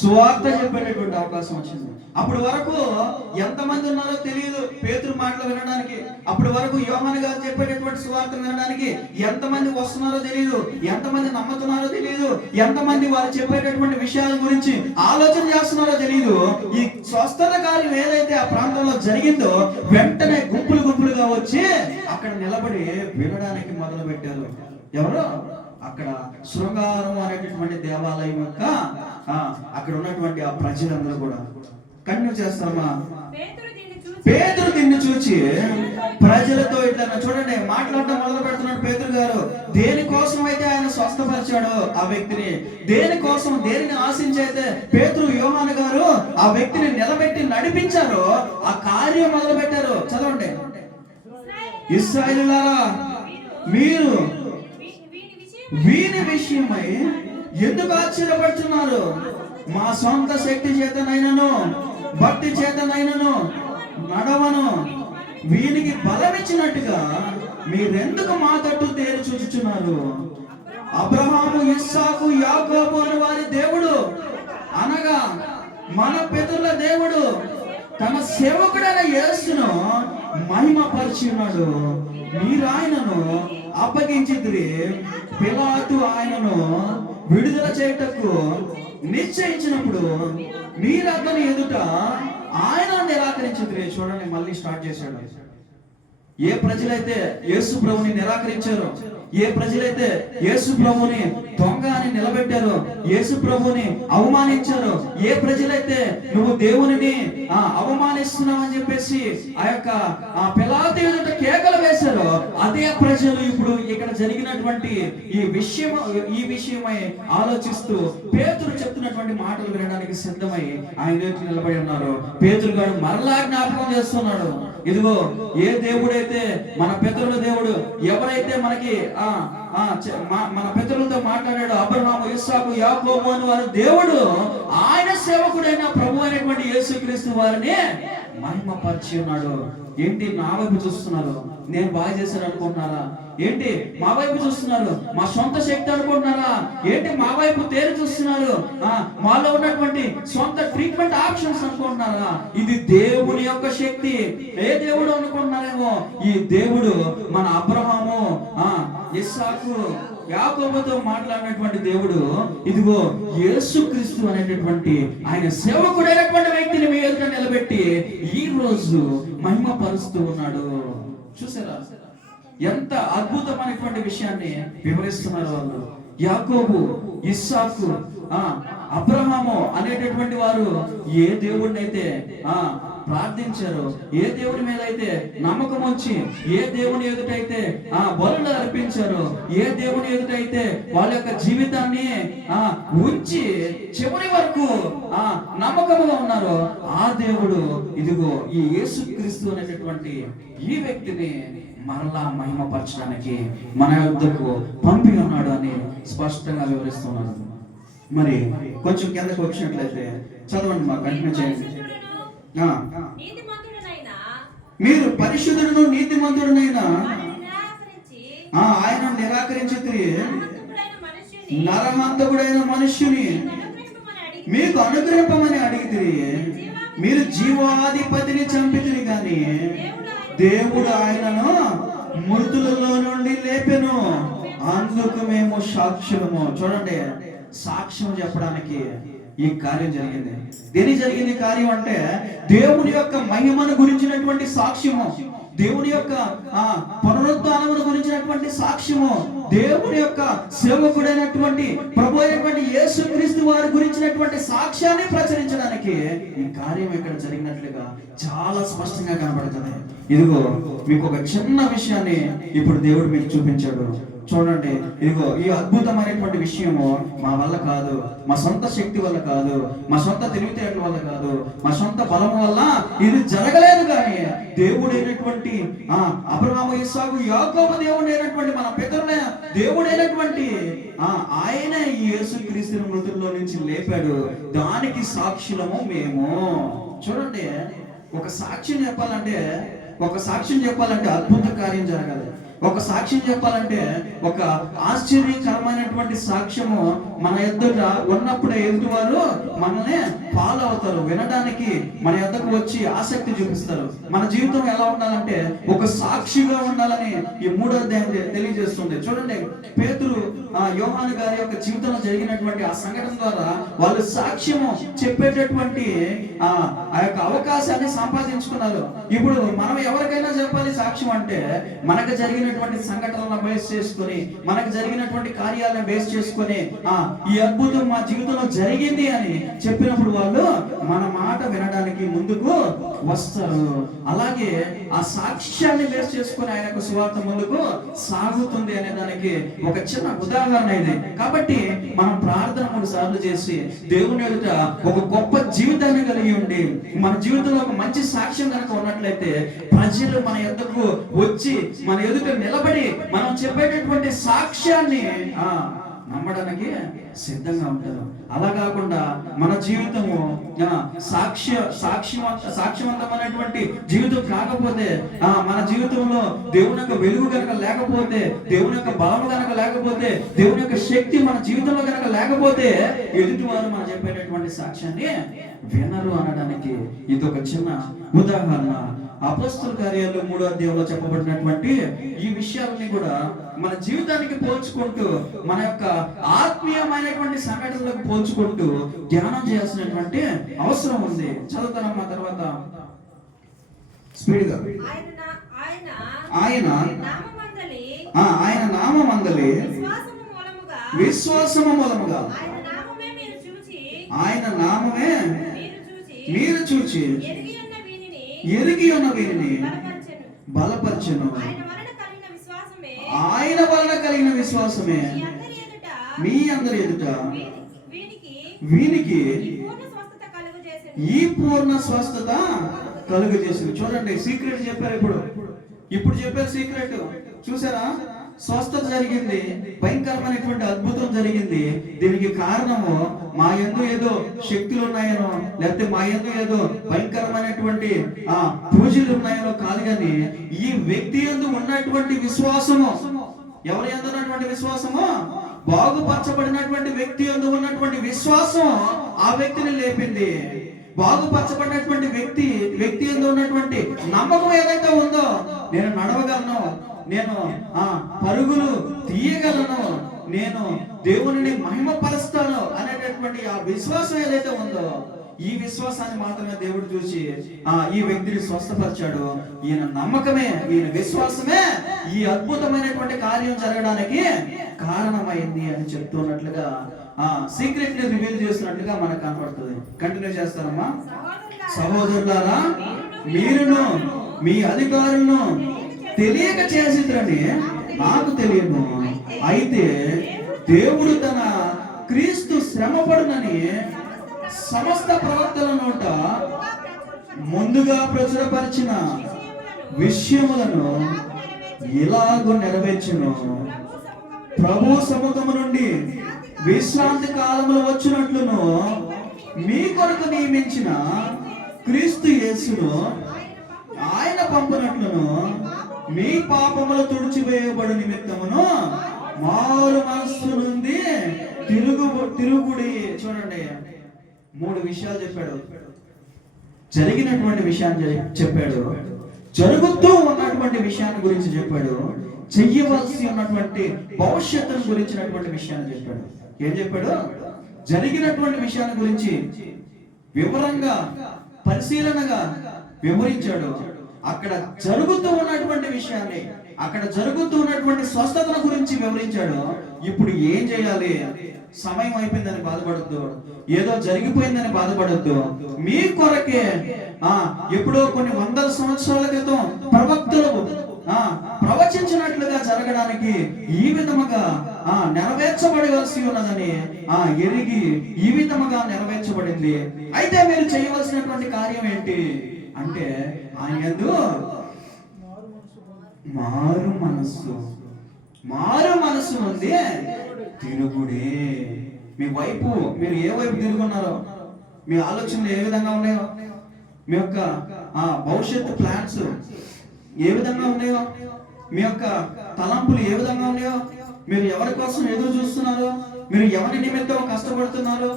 సువార్త చెప్పేటటువంటి అవకాశం వచ్చింది. అప్పుడు వరకు ఎంతమంది ఉన్నారో తెలియదు పేతురు మాటలు వినడానికి. అప్పుడు వరకు యోహాను గారు చెప్పేటటువంటి సువార్త వినడానికి ఎంతమంది వస్తున్నారో తెలియదు, ఎంతమంది నమ్ముతున్నారో తెలియదు, ఎంతమంది వారు చెప్పేటటువంటి విషయాల గురించి ఆలోచన చేస్తున్నారో తెలియదు. ఈ స్వస్థత కార్యం ఏదైతే ఆ ప్రాంతంలో జరిగిందో వెంటనే గుంపులుగా వచ్చి అక్కడ నిలబడి వినడానికి మొదలు పెట్టారు. ఎవరు? అక్కడ శృంగారం అనేటటువంటి దేవాలయం యొక్క అక్కడ ఉన్నటువంటి ఆ ప్రజలందరూ కూడా కంటిన్యూ చేస్తామా? పేతురు దీన్ని చూచి ప్రజలతో ఇట్లా చూడండి మాట్లాడటం మొదలు పెడుతున్నాడు పేతురు గారు. దేనికోసం అయితే ఆయన స్వస్థపరిచాడో ఆ వ్యక్తిని, దేనిని ఆశించి అయితే పేతురు యోహాను గారు ఆ వ్యక్తిని నిలబెట్టి నడిపించారో ఆ కార్యం మొదలు పెట్టారు. చదవండి. ఇశ్రాయేలులారా, మీరు వీని విషయమై ఎందుకు ఆశ్చర్యపడుతున్నారు? మా సొంత శక్తి చేతనైనను భక్తి చేతనైనను నడవను, వీనికి బలమిచ్చినట్టుగా మీరెందుకు మా తట్టు తేరి చూచుచున్నారు? అబ్రహాము, ఇస్సాకు, యాకోబు అని వారి దేవుడు అనగా మన పితరుల దేవుడు తన సేవకుడైన యేసును మహిమపరిచి ఉన్నాడు. మీరు ఆయనను అప్పగించితిరి. పిలాతు ఆయనను విడుదల చేయుటకు నిశ్చయించినప్పుడు మీరు అతని ఎదుట ఆయన నిరాకరించితిరి. చూడండి, మళ్ళీ స్టార్ట్ చేశాడు. ఏ ప్రజలైతే యేసు ప్రభుని నిరాకరించారో, ఏ ప్రజలైతే యేసు ప్రభుని దొంగ అని నిలబెట్టారో, యేసు ప్రభుని అవమానించారో, ఏ ప్రజలైతే నువ్వు దేవుని అవమానిస్తున్నావు అని చెప్పేసి ఆ యొక్క పిలాతు ఎదుట కేకలు వేశారో, అదే ప్రజలు ఇప్పుడు ఇక్కడ జరిగినటువంటి ఈ విషయమై ఆలోచిస్తూ పేతురు చెప్తున్నటువంటి మాటలు వినడానికి సిద్ధమై ఆయన ఎదుట నిలబడి ఉన్నారు. పేతురు గారు మరలా జ్ఞాపకం చేస్తున్నాడు. ఇదిగో, ఏ దేవుడైతే మన పితరుల దేవుడు, ఎవరైతే మనకి మన పితరులతో మాట్లాడాడు, అబ్రహాము, ఇస్సాకు, యాకోబు అని వారి దేవుడు, ఆయన సేవకుడైన ప్రభు అయినటువంటి యేసుక్రీస్తు వారిని మహిమపరిచి ఉన్నాడు. ఏంటి నా వైపు చూస్తున్నారు? నేను బాగా చేశాను అనుకుంటున్నారా? ఏంటి మా వైపు చూస్తున్నారు? మా సొంత శక్తి అనుకుంటున్నారా? ఏంటి మా వైపు తేరి చూస్తున్నారు? మాలో ఉన్నటువంటి సొంత ట్రీట్మెంట్ ఆప్షన్స్ అనుకుంటున్నారా? ఇది దేవుని యొక్క శక్తి. ఏ దేవుడు అనుకుంటున్నారేమో, ఈ దేవుడు మన అబ్రహాము, ఇస్సాకు, యాకోబుతో మాట్లాడినటువంటి దేవుడు ఇదిగో యేసుక్రీస్తు అనేటటువంటి ఆయన సేవకుడైనటువంటి వ్యక్తిని మీ ఎదుట నిలబెట్టి ఈ రోజు మహిమపరుస్తూ ఉన్నాడు. చూసారా ఎంత అద్భుతమైనటువంటి విషయాన్ని వివరిస్తున్నారు వాళ్ళు. యాకోబు, ఇస్సాకు, అబ్రహాము అనేటటువంటి వారు ఏ దేవుడిని అయితే ప్రార్థించారు, ఏ దేవుని మీద అయితే నమ్మకం ఉంచి, ఏ దేవుని ఎదుటైతే బలులు అర్పించారు, ఏ దేవుని ఎదుటైతే వాళ్ళ యొక్క జీవితాన్ని ఉంచి చివరి వరకు నమ్మకముగా ఉన్నారో ఆ దేవుడు ఇదిగో ఈ యేసుక్రీస్తు అనేటటువంటి ఈ వ్యక్తిని మరలా మహిమపరచడానికి మన యొద్దకు పంపి ఉన్నాడు అని స్పష్టంగా వివరిస్తున్నాడు. మరి కొంచెం కిందకు వచ్చినట్లయితే చదవండి, మాకు కంటిన్యూ చేయండి. మీరు పరిశుద్ధుడును నీతిమంతుడునైనా ఆయన నిరాకరించి నరహంతకుడైన మనుష్యుని మీకు అనుగ్రహింపమని అడిగితే మీరు జీవాధిపతిని చంపితిరి గాని దేవుడు ఆయనను మృతులలో నుండి లేపెను, అందుకు మేము సాక్ష్యము. చూడండి, సాక్ష్యం చెప్పడానికి ఈ కార్యం జరిగింది. దేని జరిగింది కార్యం అంటే దేవుని యొక్క మహిమను గురించినటువంటి సాక్ష్యము, దేవుని యొక్క పునరుద్ధానమును గురించినటువంటి సాక్ష్యము, దేవుని యొక్క సేవకుడైనటువంటి ప్రభు అయినటువంటి యేసుక్రీస్తు వారి గురించినటువంటి సాక్ష్యాన్ని ప్రచురించడానికి ఈ కార్యం ఇక్కడ జరిగినట్లుగా చాలా స్పష్టంగా కనబడుతుంది. ఇదిగో మీకు ఒక చిన్న విషయాన్ని ఇప్పుడు దేవుడు మీకు చూపించాడు. చూడండి, ఇదిగో ఈ అద్భుతమైనటువంటి విషయము మా వల్ల కాదు, మా సొంత శక్తి వల్ల కాదు, మా సొంత తెలివితేటల వల్ల కాదు, మా సొంత బలం వల్ల ఇది జరగలేదు. కానీ దేవుడైనటువంటి అబ్రహాము, ఇస్సాకు, యాకోబు దేవుడైనటువంటి మన పితరుల దేవుడైనటువంటి ఆయన ఈ యేసుక్రీస్తుని మృతుల్లో నుంచి లేపాడు. దానికి సాక్షులము మేము. చూడండి, ఒక సాక్ష్యం చెప్పాలంటే అద్భుత కార్యం జరగాలి. ఒక సాక్ష్యం చెప్పాలంటే ఒక ఆశ్చర్యకరమైనటువంటి సాక్ష్యము మన ఎదుట ఉన్నప్పుడే ఎదుటివారు మనల్ని ఫాలో అవుతారు, వినడానికి మన ఎద్దకు వచ్చి ఆసక్తి చూపిస్తారు. మన జీవితం ఎలా ఉండాలంటే ఒక సాక్షిగా ఉండాలని ఈ 3వ అధ్యాయం తెలియజేస్తుంది. చూడండి, పేతురు, యోహాను గారి యొక్క జీవితంలో జరిగినటువంటి ఆ సంఘటన ద్వారా వాళ్ళు సాక్ష్యము చెప్పేటటువంటి ఆ యొక్క అవకాశాన్ని సంపాదించుకున్నారు. ఇప్పుడు మనం ఎవరికైనా చెప్పాలి సాక్ష్యం అంటే మనకు జరిగినటువంటి సంఘటనలను బేస్ చేసుకొని, మనకు జరిగినటువంటి కార్యాలను బేస్ చేసుకొని ఈ అద్భుతం మా జీవితంలో జరిగింది అని చెప్పినప్పుడు వాళ్ళు మన మాట వినడానికి ముందుకు వస్తారు. అలాగే ఆ సాక్ష్యాన్ని బేస్ చేసుకొని ఆయనకు సువార్త ముందుకు సాగుతుంది అనే దానికి ఒక చిన్న ఉదాహరణ ఇది. కాబట్టి మనం ప్రార్థన 3 సార్లు చేసి దేవుని ఎదుట ఒక గొప్ప జీవితాన్ని కలిగి ఉండి మన జీవితంలో ఒక మంచి సాక్ష్యం కనుక ఉన్నట్లయితే ప్రజలు మన ఎదుటకు వచ్చి మన ఎదుట నిలబడి మనం చెప్పేటటువంటి సాక్ష్యాన్ని నమ్మడానికి సిద్ధంగా ఉంటారు. అలా కాకుండా మన జీవితము సాక్ష్యవంతమైనటువంటి జీవితం కాకపోతే, మన జీవితంలో దేవుని యొక్క వెలుగు కనుక లేకపోతే, దేవుని యొక్క బలము కనుక లేకపోతే, దేవుని యొక్క శక్తి మన జీవితంలో కనుక లేకపోతే ఎదుటి వారు మనం చెప్పేటటువంటి సాక్ష్యాన్ని వినరు అనడానికి ఇది ఒక చిన్న ఉదాహరణ. అపోస్తల కార్యాలు 3వ అధ్యాయంలో చెప్పబడినటువంటి ఈ విషయాలని కూడా మన జీవితానికి పోల్చుకుంటూ, మన యొక్క ఆత్మీయమైనటువంటి సంఘటనలకు పోల్చుకుంటూ ధ్యానం చేయాల్సినటువంటి అవసరం ఉంది. చదువుతానమ్మా తర్వాత స్పీడ్గా. ఆయన నామమందలి విశ్వాసము మూలముగా ఆయన నామమే మీరు చూచి ఎరిగి ఉన్న వీరిని బలపరచెను. ఆయన వలన కలిగిన విశ్వాసమే మీ అందరి ఎదుట వీనికి ఈ పూర్ణ స్వస్థత కలుగజేసింది. చూడండి, సీక్రెట్ చెప్పారు. ఇప్పుడు చెప్పారు సీక్రెట్. చూసారా? స్వస్థత జరిగింది, భయంకరమైనటువంటి అద్భుతం జరిగింది. దీనికి కారణము మా యందు ఏదో శక్తులు ఉన్నాయనో, లేకపోతే మా యందు ఏదో భయంకరమైనటువంటి పూజలు ఉన్నాయనో కాదు, కానీ ఈ వ్యక్తి యందు ఉన్నటువంటి విశ్వాసము. ఎవరి యందు ఉన్నటువంటి విశ్వాసము? బాగుపరచబడినటువంటి వ్యక్తి యందు ఉన్నటువంటి విశ్వాసం ఆ వ్యక్తిని లేపింది. బాగుపరచబడినటువంటి వ్యక్తి యందు ఉన్నటువంటి నమ్మకం ఏదైతే ఉందో, నేను నడవగలను, నేను పరుగులు తీయగలను, నేను దేవుని మహిమపరుస్తాను అనేటటువంటి ఆ విశ్వాసం ఏదైతే ఉందో, ఈ విశ్వాసాన్ని మాత్రమే దేవుడు చూసి ఈ వ్యక్తిని స్వస్థపరిచాడు. ఈయన నమ్మకమే, ఈయన విశ్వాసమే ఈ అద్భుతమైనటువంటి కార్యం జరగడానికి కారణమైంది అని చెప్తున్నట్లుగా సీక్రెట్ ని రివీల్ చేస్తున్నట్లుగా మనకు కనపడుతుంది. కంటిన్యూ చేస్తారమ్మా. సహోదరులారా, మీరును మీ అధికారులను తెలియక చేసిద్రని నాకు తెలియను. అయితే దేవుడు తన క్రీస్తు శ్రమపడునని సమస్త ప్రవక్తల నోట ముందుగా ప్రచురపరిచిన విషయములను ఇలాగూ నెరవేర్చును. ప్రభు సముఖము నుండి విశ్రాంతి కాలములు వచ్చినట్లును మీ కొరకు నియమించిన క్రీస్తు యేసును ఆయన పంపినట్లును మీ పాపములు తుడిచివేయబడు నిమిత్తమును మారు మనస్సు నుండి తిరుగుడి. చూడండి, 3 విషయాలు చెప్పాడు. జరిగినటువంటి విషయాన్ని చెప్పాడు, జరుగుతూ ఉన్నటువంటి విషయాన్ని గురించి చెప్పాడు, చెయ్యవలసి ఉన్నటువంటి భవిష్యత్తును గురించినటువంటి విషయాన్ని చెప్పాడు. ఏం చెప్పాడు? జరిగినటువంటి విషయాన్ని గురించి వివరంగా పరిశీలనగా వివరించాడు. అక్కడ జరుగుతూ ఉన్నటువంటి విషయాన్ని, అక్కడ జరుగుతూ ఉన్నటువంటి స్వస్థతల గురించి వివరించాడు. ఇప్పుడు ఏం చేయాలి? సమయం అయిపోయిందని బాధపడద్దు, ఏదో జరిగిపోయిందని బాధపడద్దు. మీ కొరకే ఎప్పుడో కొన్ని వందల సంవత్సరాల క్రితం ప్రవక్తలు ప్రవచించినట్లుగా జరగడానికి ఈ విధముగా నెరవేర్చబడవలసి ఉన్నదని ఎరిగి ఈ విధముగా నెరవేర్చబడింది. అయితే మీరు చేయవలసినటువంటి కార్యం ఏంటి అంటే, ఆయన యందు మారు మనస్సు ఉంది తిరుగుడే. మీరు ఏ వైపు తిరుగున్నారో, మీ ఆలోచనలు ఏ విధంగా ఉన్నాయో, మీ యొక్క భవిష్యత్తు ప్లాన్స్ ఏ విధంగా ఉన్నాయో, మీ యొక్క తలంపులు ఏ విధంగా ఉన్నాయో, మీరు ఎవరి కోసం ఎదురు చూస్తున్నారో, మీరు ఎవరి నిమిత్తం కష్టపడుతున్నారో,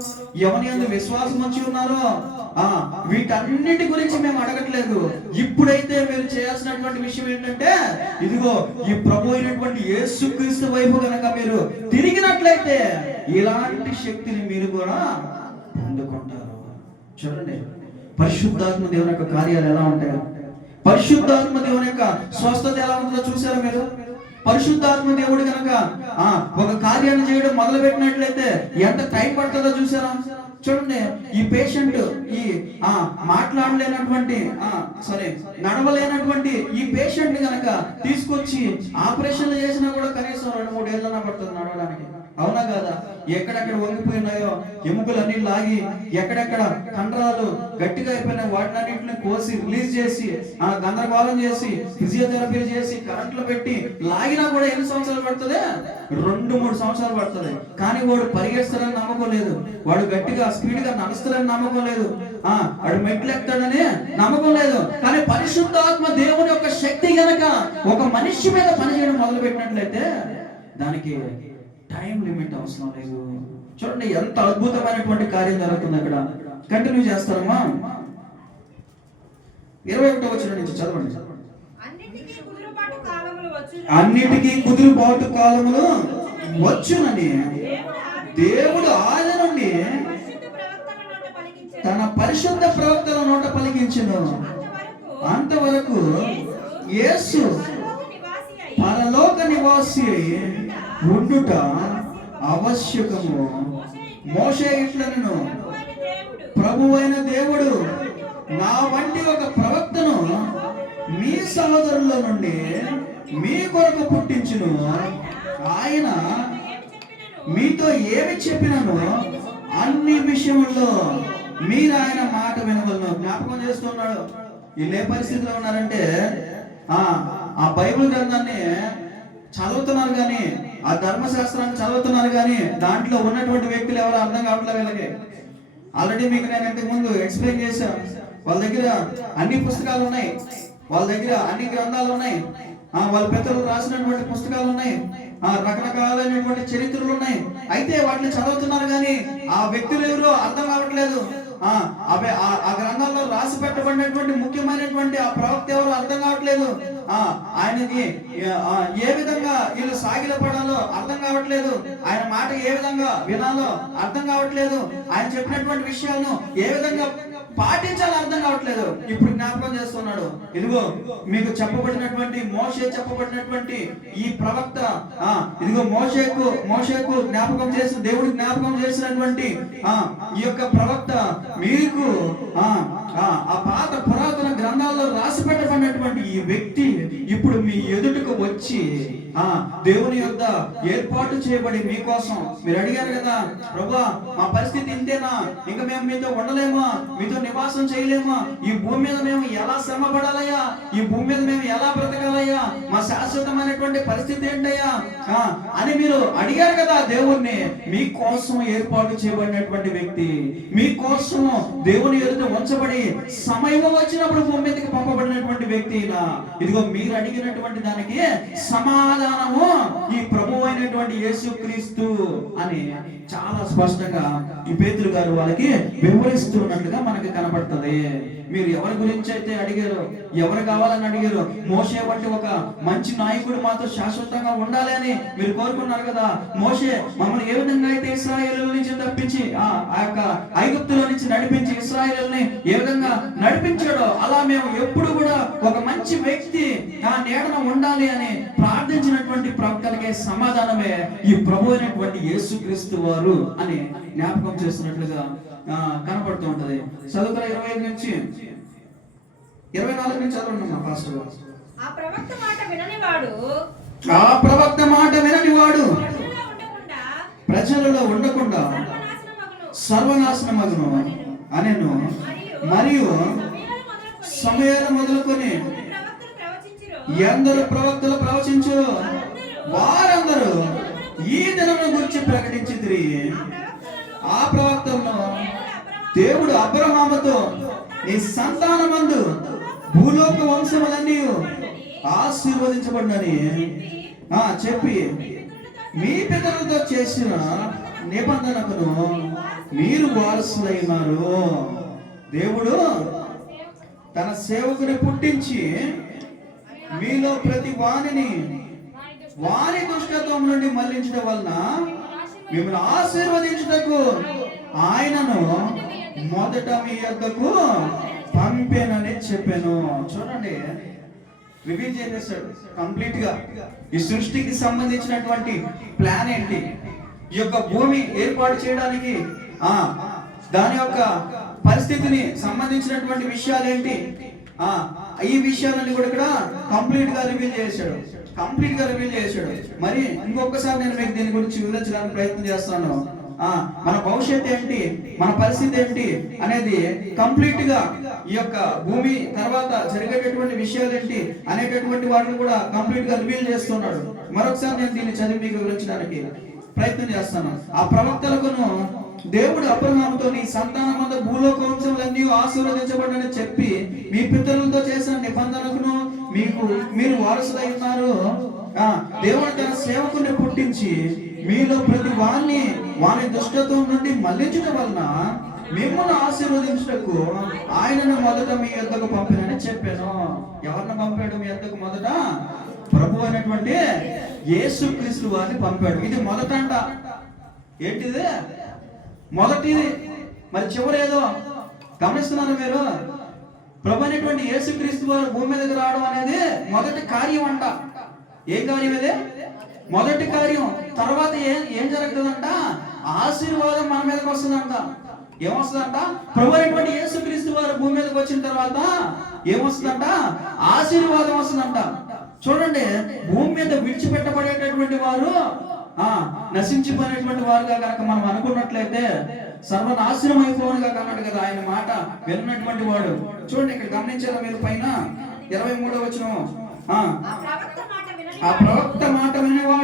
ఎవరి యందు విశ్వాసం వచ్చి ఉన్నారో, వీటన్నిటి గురించి మేము అడగట్లేదు. ఇప్పుడైతే మీరు చేయాల్సినటువంటి విషయం ఏంటంటే, ఇదిగో ఈ ప్రభు అయినటువంటి యేసుక్రీస్తు వైపు గనక మీరు తిరిగినట్లయితే ఇలాంటి శక్తిని మీరు కూడా పొందుకుంటారు. చూడండి, పరిశుద్ధాత్మ దేవుని యొక్క కార్యాలు ఎలా ఉంటాయో, పరిశుద్ధాత్మ దేవుని యొక్క స్వస్థత ఎలా ఉంటుందో చూసారా మీరు? పరిశుద్ధాత్మ దేవుడు కనుక ఒక కార్యాన్ని చేయడం మొదలు పెట్టినట్లయితే ఎంత టైం పడుతుందో చూసారా? చూడండి, ఈ పేషెంట్, ఈ మాట్లాడలేనటువంటి నడవలేనటువంటి ఈ పేషెంట్ ని కనుక తీసుకొచ్చి ఆపరేషన్లు చేసినా కూడా కనీసం 2-3 ఏళ్ళన్నా పడుతుంది నడవడానికి. అవునా కాదా? ఎక్కడెక్కడ వంగిపోయినాయో ఎముకలన్నీ లాగి, ఎక్కడెక్కడ కండరాలు గట్టిగా అయిపోయినాయి వాటినన్నింటిని కోసి రిలీజ్ చేసి గందరగోళం చేసి ఫిజియోథెరపీ చేసి కరెంట్లు పెట్టి లాగినా కూడా ఎన్ని సంవత్సరాలు పడుతుంది? 2-3 సంవత్సరాలు పడుతుంది. కానీ వాడు పరిగెడతాడని నమ్మకం లేదు, వాడు గట్టిగా స్పీడ్ గా నడుస్తాడని నమ్మకం లేదు, వాడు మెట్లు ఎక్కుతాడని నమ్మకం లేదు. కానీ పరిశుద్ధాత్మ దేవుని యొక్క శక్తి గనక ఒక మనిషి మీద పనిచేయడం మొదలు పెట్టినట్లయితే దానికి టైం లిమిట్ అవసరం లేదు. చూడండి ఎంత అద్భుతమైనటువంటి కార్యం జరుగుతుంది అక్కడ. కంటిన్యూ చేస్తారమ్మా. 21వ వచనం నుంచి చదవండి. అన్నిటికీ కుదురుబాటు కాలములు వచ్చునని దేవుడు ఆయన నుండి తన పరిశుద్ధ ప్రవక్తల నోట పలికించెను. అంతవరకు యేసు పరలోక నివాసి ఉండుట ఆవశ్యకము. మోషే ఇట్లనెను, ప్రభువైన దేవుడు నా వంటి ఒక ప్రవక్తను మీ సహోదరుల నుండి మీ కొరకు పుట్టించును. ఆయన మీతో ఏమి చెప్పినను అన్ని విషయముల్లో మీరు ఆయన మాట వినవలను. జ్ఞాపకం చేస్తున్నాడు. వీళ్ళు ఏ పరిస్థితిలో ఉన్నారంటే, ఆ బైబిల్ గ్రంథాన్ని చదవ చదువుతున్నారు కానీ, ఆ ధర్మశాస్త్రాన్ని చదువుతున్నారు కానీ దాంట్లో ఉన్నటువంటి వ్యక్తులు ఎవరు అర్థం కావట్లేదు వీళ్ళకి. ఆల్రెడీ మీకు నేను ఇంతకు ముందు ఎక్స్ప్లెయిన్ చేశాను. వాళ్ళ దగ్గర అన్ని పుస్తకాలు ఉన్నాయి, వాళ్ళ దగ్గర అన్ని గ్రంథాలు ఉన్నాయి, వాళ్ళ పెద్దలు రాసినటువంటి పుస్తకాలు ఉన్నాయి, రకరకాలైనటువంటి చరిత్రలు ఉన్నాయి. అయితే వాటిని చదువుతున్నారు కానీ ఆ వ్యక్తులు ఎవరో అర్థం కావట్లేదు. ఆ గ్రంథాల్లో రాసి పెట్టబడినటువంటి ముఖ్యమైనటువంటి ఆ ప్రవక్త ఎవరు అర్థం కావట్లేదు. ఆయనకి ఏ విధంగా వీళ్ళు సాగిలపడాలో అర్థం కావట్లేదు. ఆయన మాట ఏ విధంగా వినాలో అర్థం కావట్లేదు. ఆయన చెప్పినటువంటి విషయాలను ఏ విధంగా పాటించాలో అర్థం కావట్లేదు. ఇప్పుడు జ్ఞాపకం చేస్తున్నాడు, ఇదిగో మీకు చెప్పబడినటువంటి మోషే చెప్పబడినటువంటి ఈ ప్రవక్త, ఇదిగో మోషేకు జ్ఞాపకం చేసి దేవుడు జ్ఞాపకం చేసినటువంటి ఈ యొక్క ప్రవక్త మీకు ఆ పాత పురాతన గ్రంథాల్లో రాసి పెట్టబడినటువంటి ఈ వ్యక్తి ఇప్పుడు మీ ఎదుటకు వచ్చి దేవుని యొద్ద ఏర్పాటు చేయబడి మీకోసం మీరు అడిగారు కదా, ప్రభువా మా పరిస్థితి ఇంతేనా, ఇంకా మేము మీతో ఉండలేమా, మీతో నివాసం చేయలేమా, ఈ భూమి మీద మేము ఎలా శ్రమ పడాలయ్యా, ఈ భూమి మీద మేము ఎలా బ్రతకాలయ్యా, మా శాశ్వతమైనటువంటి పరిస్థితి ఏంటయ్యా అని మీరు అడిగారు కదా దేవుణ్ణి. మీకోసం ఏర్పాటు చేయబడినటువంటి వ్యక్తి, మీకోసం దేవుని ఎదుట ఉంచబడి సమయం వచ్చినప్పుడు భూమి మీదకి పంపబడినటువంటి వ్యక్తి. ఇదిగో మీరు అడిగినటువంటి దానికి సమాధానము ఈ ప్రభు అయినటువంటి యేసుక్రీస్తు అని చాలా స్పష్టంగా ఈ పేతురు గారు వాళ్ళకి వివరిస్తున్నట్లుగా మనకి కనబడుతుంది. మీరు ఎవరి గురించి అయితే అడిగారో, ఎవరు కావాలని అడిగారో, మోషే వంటి ఒక మంచి నాయకుడు మాతో శాశ్వతంగా ఉండాలి అని మీరు కోరుకున్నారు కదా. మోషే మమ్మల్ని ఏ విధంగా అయితే ఇశ్రాయేలు నుంచి తప్పించి ఆ యొక్క ఐగుప్తులో నుంచి నడిపించి ఇశ్రాయేలుని ఏ విధంగా నడిపించాడో అలా మేము ఎప్పుడు కూడా ఒక మంచి వ్యక్తి ఆ నీడన ఉండాలి అని ప్రార్థించినటువంటి ప్రవక్తలకే సమాధానమే ఈ ప్రభు అయినటువంటి యేసుక్రీస్తు వారు అని జ్ఞాపకం చేస్తున్నట్లుగా కనపడుతూ ఉంటది. చదువుతారా 25 నుంచి 24 నుంచి చదవండి మా పాస్టర్ గారు. ఆ ప్రవక్త మాట విననివాడు ప్రజలలో ఉండకుండా సర్వనాశనమగును అనెను. మరియు సమయాలు మొదలుకొని ఎందరు ప్రవక్తలు ప్రవచించు వారందరూ ఈ దినమును గురించి ప్రకటించితిరి. ఆ ప్రవక్తలను దేవుడు అబ్రహాముతో నీ సంతానమందు భూలోక వంశములన్నీ ఆశీర్వదించబడినని చెప్పి మీ పితరులతో చేసిన నిబంధనకును మీరు వారసులైనారు. దేవుడు తన సేవకుని పుట్టించి మీలో ప్రతి వాని దుష్టత్వం నుండి మళ్లించడం వలన మిమ్మల్ని ఆశీర్వదించుటకు ఆయనను మొదట మీ యొద్దకు పంపేనని చెప్పాను. చూడండి, రివీల్ చేసేసాడు కంప్లీట్ గా ఈ సృష్టికి సంబంధించినటువంటి ప్లాన్ ఏంటి, ఈ యొక్క భూమి ఏర్పాటు చేయడానికి దాని యొక్క పరిస్థితిని సంబంధించినటువంటి విషయాలు ఏంటి, ఈ విషయాలన్నీ కూడా ఇక్కడ కంప్లీట్ గా రివీల్ చేశాడు. మరి ఇంకొకసారి నేను మీకు దీని గురించి వివరించడానికి ప్రయత్నం చేస్తాను. మన భవిష్యత్తు ఏంటి, మన పరిస్థితి ఏంటి అనేది కంప్లీట్ గా ఈ యొక్క భూమి తర్వాత జరిగేటటువంటి విషయాలు ఏంటి అనేటటువంటి వాటిని కూడా కంప్లీట్ గా రివీల్ చేస్తున్నాడు. మరొకసారి నేను దీన్ని చదివి మీకు వివరించడానికి ప్రయత్నం చేస్తాను. ఆ ప్రవక్తలకును దేవుడు అబ్రహాముతో నీ సంతానమందు భూలోక వంశములన్నీ ఆశీర్వదించబడని చెప్పి మీ పితరులతో చేసిన నిబంధనకును మీరు వారసులై ఉన్నారు. దేవుడు తన సేవకుని పుట్టించి మీలో ప్రతి వాని దుష్టత్వం నుండి మళ్లించడం వలన మిమ్మల్ని ఆశీర్వదించుటకు ఆయనను మొదట మీ యొద్దకు పంపినని చెప్పాను. ఎవరిని పంపాడు మీ యొద్దకు? మొదట ప్రభు అయినటువంటి యేసుక్రీస్తు వారిని పంపాడు. ఇది మొదట అంట. ఏంటిది? మొదటిది. మరి చివరేదో గమనిస్తున్నారు మీరు? ప్రభు అయినటువంటి యేసుక్రీస్తు వారు భూమి మీదకి రావడం అనేది మొదటి కార్యం అంట. ఏం కార్యం ఇది? మొదటి కార్యం. తర్వాత ఏం జరుగుతుందంట? ఆశీర్వాదం మన మీదకి వస్తుందంట. ఏమొస్తుందంట? ప్రభు అయినటువంటి యేసుక్రీస్తు వారు భూమి మీదకి వచ్చిన తర్వాత ఏమొస్తుందంట? ఆశీర్వాదం వస్తుందంట. చూడండి, భూమి మీద విడిచిపెట్టబడేటటువంటి వారు నశించిపోయినటువంటి వారుగా కనుక మనం అనుకున్నట్లయితే సర్వనాశనం అయిపోనుగా కన్నాడు కదా ఆయన మాట విన్నటువంటి వాడు. చూడండి, ఇక్కడ గమనించారా మీరు? పైన 23వ వచనం, ఆ ప్రవక్త మాట వినేవాడు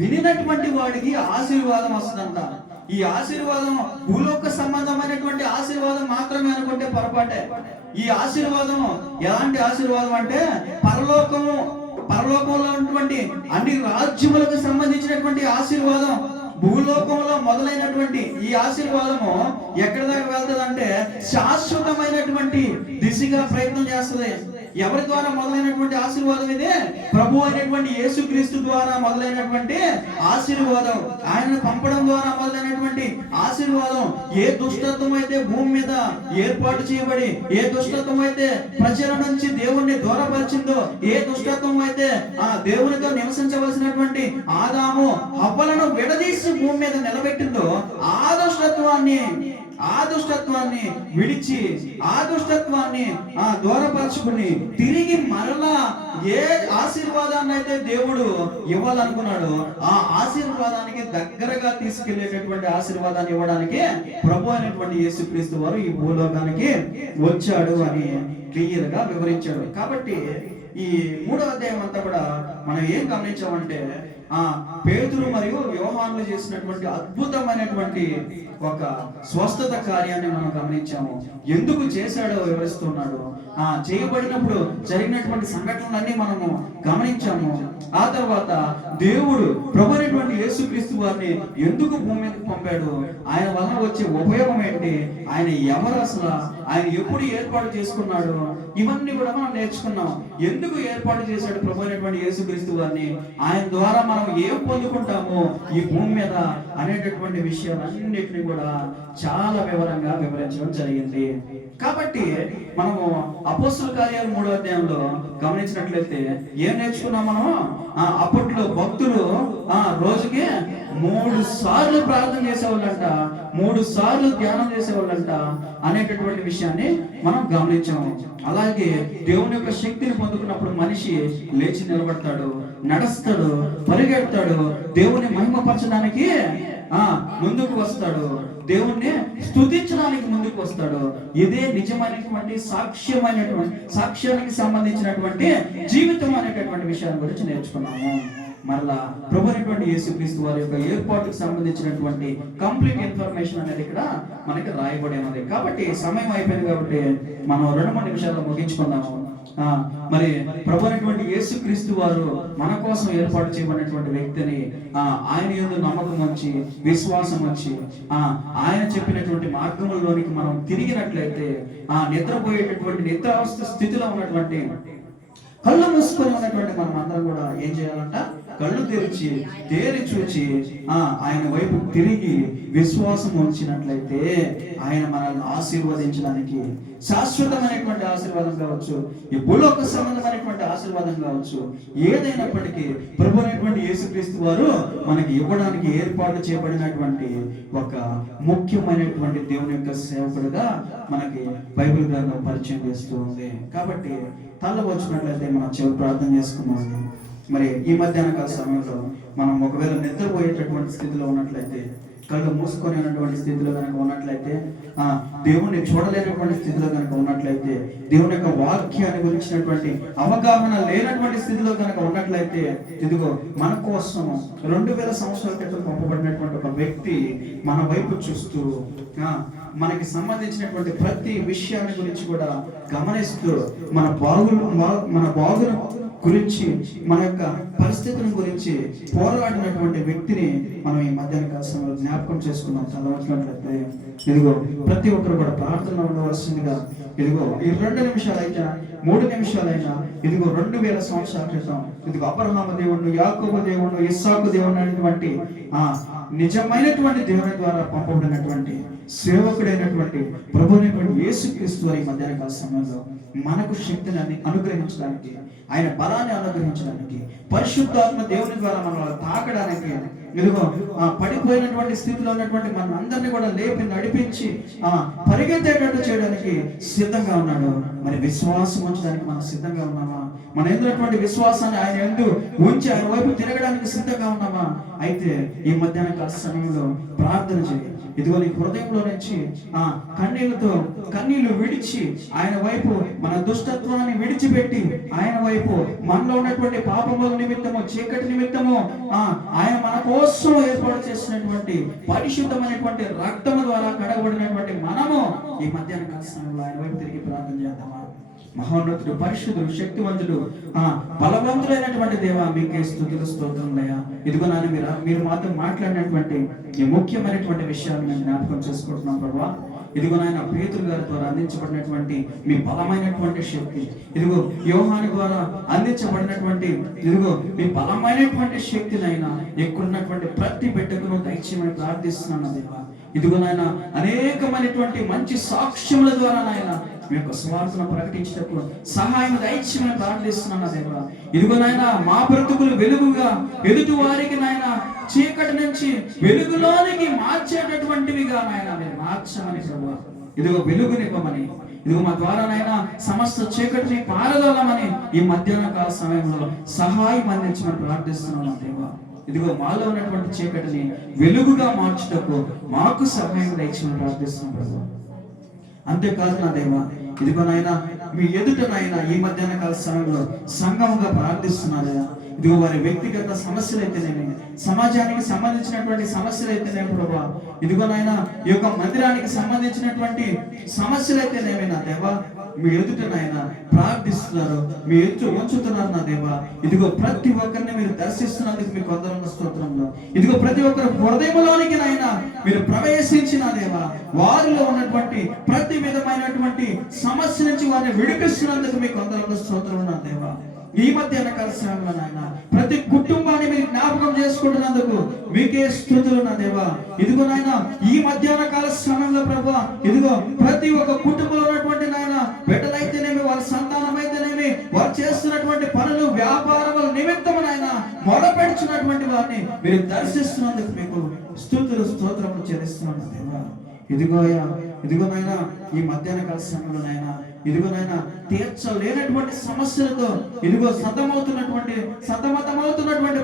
వినినటువంటి వాడికి ఆశీర్వాదం వస్తుందంట. ఈ ఆశీర్వాదం భూలోక సంబంధమైనటువంటి ఆశీర్వాదం మాత్రమే అనుకుంటే పొరపాటే. ఈ ఆశీర్వాదం ఎలాంటి ఆశీర్వాదం అంటే పరలోకంలో ఉన్నటువంటి అన్ని రాజ్యములకు సంబంధించినటువంటి ఆశీర్వాదం. భూలోకంలో మొదలైనటువంటి ఈ ఆశీర్వాదము ఎక్కడి దాకా వెళ్తుంది అంటే శాశ్వతమైనటువంటి దిశగా ప్రయత్నం చేస్తుంది. ఎవరి ద్వారా మొదలైనటువంటి ఆశీర్వాదం ఇదే? ప్రభు అయినటువంటి యేసుక్రీస్తు ద్వారా మొదలైనటువంటి ఆశీర్వాదం. ఆయన పంపడం ద్వారా మొదలైనటువంటి ఆశీర్వాదం. ఏ దుష్టత్వం అయితే భూమి మీద ఏర్పాటు చేయబడి, ఏ దుష్టత్వం అయితే ప్రజల నుంచి దేవుణ్ణి దూరపరిచిందో, ఏ దుష్టత్వం అయితే ఆ దేవునితో నివసించవలసినటువంటి ఆదాము హవ్వలను విడదీసి భూమి మీద నిలబెట్టిందో, ఆ దుష్టత్వాన్ని విడిచి, ఆ దుష్టత్వాన్ని దూరపరచుకుని తిరిగి మరలా ఏ ఆశీర్వాదాన్ని అయితే దేవుడు ఇవ్వాలనుకున్నాడో ఆ ఆశీర్వాదానికి దగ్గరగా తీసుకెళ్లేటటువంటి ఆశీర్వాదాన్ని ఇవ్వడానికి ప్రభు అయినటువంటి యేసుక్రీస్తు వారు ఈ భూలోకానికి వచ్చాడు అని క్లియర్ గా వివరించాడు. కాబట్టి ఈ 3వ అధ్యాయం అంతా కూడా మనం ఏం గమనించామంటే పేతురు మరియు యోహానులు చేసినటువంటి అద్భుతమైనటువంటి ఒక స్వస్థత కార్యాన్ని మనం గమనించాము. ఎందుకు చేశాడో వివరిస్తున్నాడు. చేయబడినప్పుడు జరిగినటువంటి సంఘటనలన్నీ మనము గమనించాము. ఆ తర్వాత దేవుడు ప్రభు అయినటువంటి యేసుక్రీస్తు వారిని ఎందుకు భూమి మీదకి పంపాడు, ఆయన వలన వచ్చే ఉపయోగం ఏంటి, ఆయన ఎవరు, అసలు ఆయన ఎప్పుడు ఏర్పాటు చేసుకున్నాడు, ఇవన్నీ కూడా మనం నేర్చుకున్నాం. ఎందుకు ఏర్పాటు చేశాడు ప్రభు అయినటువంటి యేసుక్రీస్తు వారిని, ఆయన ద్వారా మనం ఏం పొందుకుంటాము ఈ భూమి మీద అనేటటువంటి విషయాలన్నిటిని కూడా చాలా వివరంగా వివరించడం జరిగింది. కాబట్టి మనము అపోస్తల కార్యాలు 3వ అధ్యాయంలో గమనించినట్లయితే ఏం నేర్చుకున్నాం మనం? అప్పట్లో భక్తులు రోజుకి 3 సార్లు ప్రార్థన చేసేవాళ్ళంట, 3 సార్లు ధ్యానం చేసేవాళ్ళంట అనేటటువంటి విషయాన్ని మనం గమనించాము. అలాగే దేవుని యొక్క శక్తిని పొందుకున్నప్పుడు మనిషి లేచి నిలబడతాడు, నడుస్తాడు, పరిగెడతాడు, దేవుని మహిమపరచడానికి ముందుకు వస్తాడు, దేవుణ్ణి స్తుతించడానికి ముందుకు వస్తాడు. ఇదే నిజమైనటువంటి సాక్ష్యానికి సంబంధించినటువంటి జీవితం అనేటటువంటి విషయాల గురించి నేర్చుకున్నాము. మరలా ప్రభు అయినటువంటి యేసుక్రీస్తు వారి యొక్క ఏర్పాటుకు సంబంధించినటువంటి కంప్లీట్ ఇన్ఫర్మేషన్ అనేది ఇక్కడ మనకి రాయబడి ఉన్నది. కాబట్టి సమయం అయిపోయింది కాబట్టి మనం 2-3 నిమిషాల్లో ముగించుకుందాము. మరి ప్రభు అయినటువంటి యేసుక్రీస్తు వారు మన కోసం ఏర్పాటు చేయబడినటువంటి వ్యక్తిని ఆయన యందు నమ్మకం వచ్చి, విశ్వాసం వచ్చి, ఆయన చెప్పినటువంటి మార్గంలోనికి మనం తిరిగినట్లయితే నిద్రపోయేటటువంటి నిద్రావస్థ స్థితిలో ఉన్నటువంటి కళ్ళు మూసుకొని ఉన్నటువంటి మనం అందరం కూడా ఏం చేయాలంట? కళ్ళు తేరి చూచి ఆయన వైపు తిరిగి విశ్వాసం ఉంచినట్లయితే ఆయన మనల్ని ఆశీర్వదించడానికి, శాశ్వతమైనటువంటి ఆశీర్వాదం కావచ్చు, ఈ భూలోక సంబంధమైనటువంటి ఆశీర్వాదం కావచ్చు, ఏదైనప్పటికీ ప్రభు అయినటువంటి యేసుక్రీస్తు వారు మనకి ఇవ్వడానికి ఏర్పాటు చేయబడినటువంటి ఒక ముఖ్యమైనటువంటి దేవుని యొక్క సేవకుడుగా మనకి బైబిల్ గ్రంథం పరిచయం చేస్తూ ఉంది. కాబట్టి తల వచ్చినట్లయితే మనం చివరి ప్రార్థన చేసుకున్నాము. మరి ఈ మధ్యాహ్న కాల సమయంలో మనం ఒకవేళ నిద్రపోయేటటువంటి స్థితిలో ఉన్నట్లయితే, కళ్ళు మూసుకొని ఉన్నటువంటి స్థితిలో కనుక ఉన్నట్లయితే, దేవుణ్ణి చూడలేనటువంటి స్థితిలో కనుక ఉన్నట్లయితే, దేవుని యొక్క వాక్యాన్ని గురించినటువంటి అవగాహన లేనటువంటి స్థితిలో కనుక ఉన్నట్లయితే, ఇదిగో మన కోసం 2000 సంవత్సరాల క్రితం పంపబడినటువంటి ఒక వ్యక్తి మన వైపు చూస్తూ మనకి సంబంధించినటువంటి ప్రతి విషయాన్ని గురించి కూడా గమనిస్తూ మన బాగును గురించి, మన యొక్క పరిస్థితుల గురించి పోరాడినటువంటి వ్యక్తిని మనం ఈ మధ్యాహ్న కాల సమయంలో జ్ఞాపకం చేసుకున్నాం. చదవట్లయితే ఇదిగో ప్రతి ఒక్కరు కూడా ప్రార్థనలో ఉండవలసిందిగా, ఇదిగో ఈ 2 నిమిషాలైనా 3 నిమిషాలైనా, ఇదిగో 2000 సంవత్సరాల క్రితం ఇదిగో అబ్రహాము దేవుడు, యాకోబు దేవుడు, ఇస్సాకు దేవుడు అనేటువంటి నిజమైనటువంటి దేవుని ద్వారా పంపబడినటువంటి సేవకుడైనటువంటి ప్రభువైనటువంటి యేసుక్రీస్తు వారి మధ్యాహ్న కాల సమయంలో మనకు శక్తిని అనుగ్రహించడానికి, ఆయన బలాన్ని అనుగ్రహించడానికి, పరిశుద్ధాత్మ దేవుని ద్వారా మనల్ని తాకడానికి, ఇదిగో పడిపోయినటువంటి స్థితిలో ఉన్నటువంటి మన అందరినీ కూడా లేపి నడిపించి పరిగెత్తేటట్టు చేయడానికి సిద్ధంగా ఉన్నాడు. మరి విశ్వాసం ఉంచడానికి మనం సిద్ధంగా ఉన్నామా? మన ఎందున్నటువంటి విశ్వాసాన్ని ఆయన యందు ఉంచి ఆయన వైపు తిరగడానికి సిద్ధంగా ఉన్నామా? అయితే ఈ మధ్యాహ్న కాల సమయంలో ప్రార్థన చేయాలి. ఇదిగో నీ హృదయంలో నుంచి కన్నీళ్లు విడిచి ఆయన వైపు మన దుష్టత్వాన్ని విడిచిపెట్టి ఆయన వైపు మనలో ఉన్నటువంటి పాపముల నిమిత్తము చీకటి నిమిత్తము ఆయన మన కోసం ఏర్పాటు చేసినటువంటి పరిశుద్ధమైనటువంటి రక్తము ద్వారా కడగబడినటువంటి మనము ఈ మధ్యాహ్న కాల సమయంలో ఆయన వైపు తిరిగి ప్రార్థన చేద్దామా? మహోన్నతుడు, పరిశుద్ధుడు, శక్తివంతుడు, బలవంతుడైనటువంటి దేవా, మీకే స్తుతులు స్తోత్రములయ్యా. ఇదిగో నాన్న మీరు మాతో మాట్లాడినటువంటి ఈ ముఖ్యమైనటువంటి విషయాలు నేను జ్ఞాపకం చేసుకుంటున్నాం ప్రభువా. ఇదిగో నాయన పేతురు గారి ద్వారా అందించబడినటువంటి మీ బలమైనటువంటి శక్తి, ఇదిగో యోహాను ద్వారా అందించబడినటువంటి ఇదిగో మీ బలమైనటువంటి శక్తినైనా ఎక్కడున్నటువంటి ప్రతి బిడ్డకును దయచేయమని ప్రార్థిస్తున్నాను దేవా. ఇదిగో నాయన అనేకమైనటువంటి మంచి సాక్ష్యముల ద్వారా నాయన మీ యొక్క స్వార్థను ప్రకటించేటప్పుడు సహాయం దయచేయమని ప్రార్థిస్తున్నాను దేవా. ఇదిగో నాయన మా బ్రతుకులు వెలుగుగా ఎదుటి వారికి నాయన చీకటి నుంచి వెలుగులోనికి మార్చేటటువంటివిగా నాయన మీరు మార్చమని ప్రభువా. ఇదిగో వెలుగునివ్వమని, ఇదిగో మా ద్వారా నాయన సమస్త చీకటిని పారదోలమని ఈ మధ్యాహ్న కాల సమయంలో సహాయం అందించమని ప్రార్థిస్తున్నాను దేవా. ఇదిగో మాలో ఉన్నటువంటి చీకటిని వెలుగుగా మార్చుటకు మాకు సహాయం దయచేయమని ప్రార్థిస్తున్నాను ప్రభువా. అంతేకాదు నా దేవా, ఇదిగో నాయన మీ ఎదుట నాయన ఈ మధ్యాహ్న కాల సమయంలో సంఘముగా ప్రార్థిస్తున్నారయ్యా. ఇదిగో వారి వ్యక్తిగత సమస్యలు అయితేనేమి, సమాజానికి సంబంధించినటువంటి సమస్యలు అయితేనేమి ప్రభా, ఇదిగో నాయన ఈ యొక్క మందిరానికి సంబంధించినటువంటి సమస్యలు అయితేనేమి నా దేవా, మీ ఎదుట నాయన ప్రార్థిస్తున్నారు, మీ ఎదుట ఉంచుతున్నారు నా దేవా. ఇదిగో ప్రతి ఒక్కరిని మీరు దర్శిస్తున్నందుకు మీకు వందనాలు స్తోత్రంలో. ఇదిగో ప్రతి ఒక్కరు హృదయంలోనికి నాయన మీరు ప్రవేశించిన దేవా, వారిలో ఉన్నటువంటి ప్రతి విధమైనటువంటి సమస్య నుంచి వారిని విడిపిస్తున్నందుకు మీకు వందనాలు స్తోత్రం నా దేవా. ఈ మధ్యాహ్న కాల సమయంలో నాయన ప్రతి కుటుంబాన్ని మీరు జ్ఞాపకం చేసుకుంటున్నందుకు మీకే స్తుతులు నా దేవా. ఇదిగో నాయన ఈ మధ్యాహ్న కాల సమయంలో ప్రభువా, ఇదిగో ప్రతి ఒక్క కుటుంబంలో ఉన్నటువంటి నాయన బిడ్డలైతేనేమి, వారి సంతానం అయితేనేమి, వారు చేస్తున్నటువంటి పనులు వ్యాపారముల నిమిత్తము నాయన మొదలుపెడుచున్నటువంటి వారిని మీరు దర్శిస్తున్నందుకు మీకు స్తుతులు స్తోత్రములు చెల్లిస్తున్నాను దేవా. ఇదిగో నాయన ఈ మధ్యాహ్న కాల సమయంలో నాయన ఇదిగో నాయన తీర్చలేనటువంటి సమస్యలతో ఇదిగో సతమతమవుతున్నటువంటి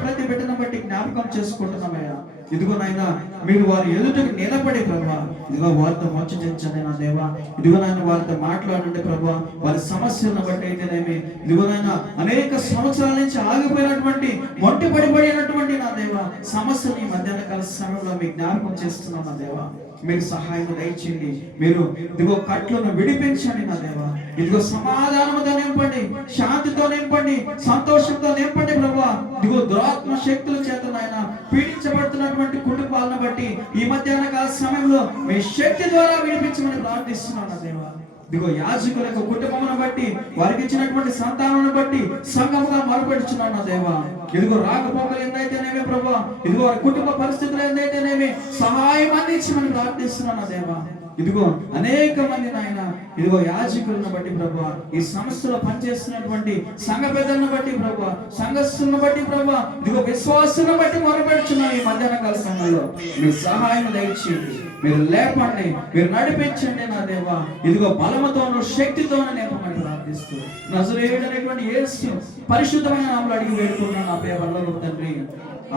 ప్రతి బిడ్డను బట్టి జ్ఞాపకం చేసుకుంటున్నామయ్యా. ఇదిగో నాయన మీరు వారి ఎదుటకు నిలబడి ప్రభా, ఇదిగో వారితో మోచించండి నా దేవా. ఇదిగో నాయన వారితో మాట్లాడండి ప్రభా, వారి సమస్యలను బట్టి అయితేనేమి, ఇదిగో నాయన అనేక సంవత్సరాల నుంచి ఆగిపోయినటువంటి మొట్టి పడిపోయినటువంటి నా దేవా సమస్యని ఈ మధ్యాహ్న కాల సమయంలో మీ జ్ఞాపకం చేస్తున్నాం నా దేవా. మీరు సహాయం దయచేయండి, మీరు ఇదిగో కట్లను విడిపించండి నా దేవా. ఇదిగో సమాధానంతో నింపండి, శాంతితో నింపండి, సంతోషంతో నింపండి ప్రభా. ఇదిగో దురాత్మ శక్తుల చేత నాయన పీడించబడుతున్నటువంటి కుటుంబాలను బట్టి ఈ మధ్యాహ్న కాల సమయంలో మీ శక్తి ద్వారా విడిపించమని ప్రార్థిస్తున్నాను నా దేవా. ఇదిగో యాజకుల యొక్క కుటుంబమును బట్టి, వారికి ఇచ్చినటువంటి సంతానాన్ని బట్టి సంఘముగా మరుపెడుచున్నాను నా దేవా. ఇదిగో రాకపోకలు ఎందైతేనేమి ప్రభా, ఇదిగో వారి కుటుంబ పరిస్థితులు ఎందైతేనేమి సహాయం అందించమని ప్రార్థిస్తున్నాను నా దేవా. ఇదిగో అనేక మంది నాయన ఇదిగో యాజకులను బట్టి ప్రభా, ఈ సంస్థలో పనిచేస్తున్నటువంటి సంఘ పెద్దలను బట్టి ప్రభా, సంఘస్థులను బట్టి ప్రభా, ఇదిగో విశ్వాసులను బట్టి మొరపెడుచున్నాను ఈ మధ్యాహ్న కాల సమయంలో మీ సహాయం దయచేయండి, మీరు లేపండి, మీరు నడిపించండి నా దేవా. ఇదిగో బలముతోనూ శక్తితోనూ నింపమని ప్రార్థిస్తూ నజరేయుడైనటువంటి యేసు పరిశుద్ధమైన నామములో అడిగి వేడుకుంటున్నాను నా పరలోకపు తండ్రి,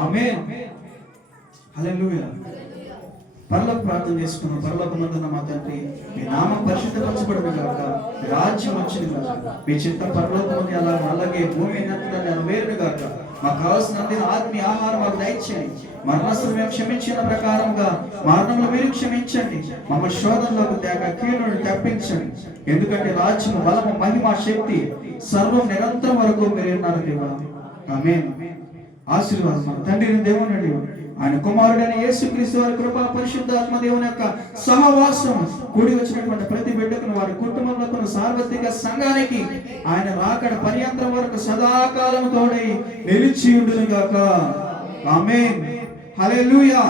ఆమేన్. హల్లెలూయా. పరలోక ప్రార్థన చేసుకున్నాం. పరలోకమందున్న మా తండ్రి, మీ నామం పరిశుద్ధపరచబడును గాక, రాజ్యం వచ్చింది గాక, మీ చిత్తం పరలోకమందు అలాగే భూమి నెరవేరును గాక. మాకు కావాల్సినది ఆత్మీయ ఆహారం మాకు దయచేయండి. మరణస్తులు మేము క్షమించిన ప్రకారంగా మరణంలో మీరు క్షమించండి. మమ్మల్ని శోధనలోకి తేక కీడును తప్పించండి. ఎందుకంటే రాజ్యము, బలము, మహిమ, శక్తి సర్వం నిరంతరం వరకు మీరు ఉన్నారు దేవా. ఆమేన్. ఆశీర్వాదం తండ్రి దేవుని ఆయన కుమారుడైన యేసుక్రీస్తు వారి కృపా పరిశుద్ధాత్మ దేవుని యొక్క సహవాసం కూడి వచ్చినటువంటి ప్రతి బిడ్డకును, వారి కుటుంబంలో సార్వత్రిక సంఘానికి ఆయన రాకడ పర్యంతం వరకు సదాకాలం తోడై నిలిచి ఉండును గాక. ఆమేన్. హల్లెలూయా.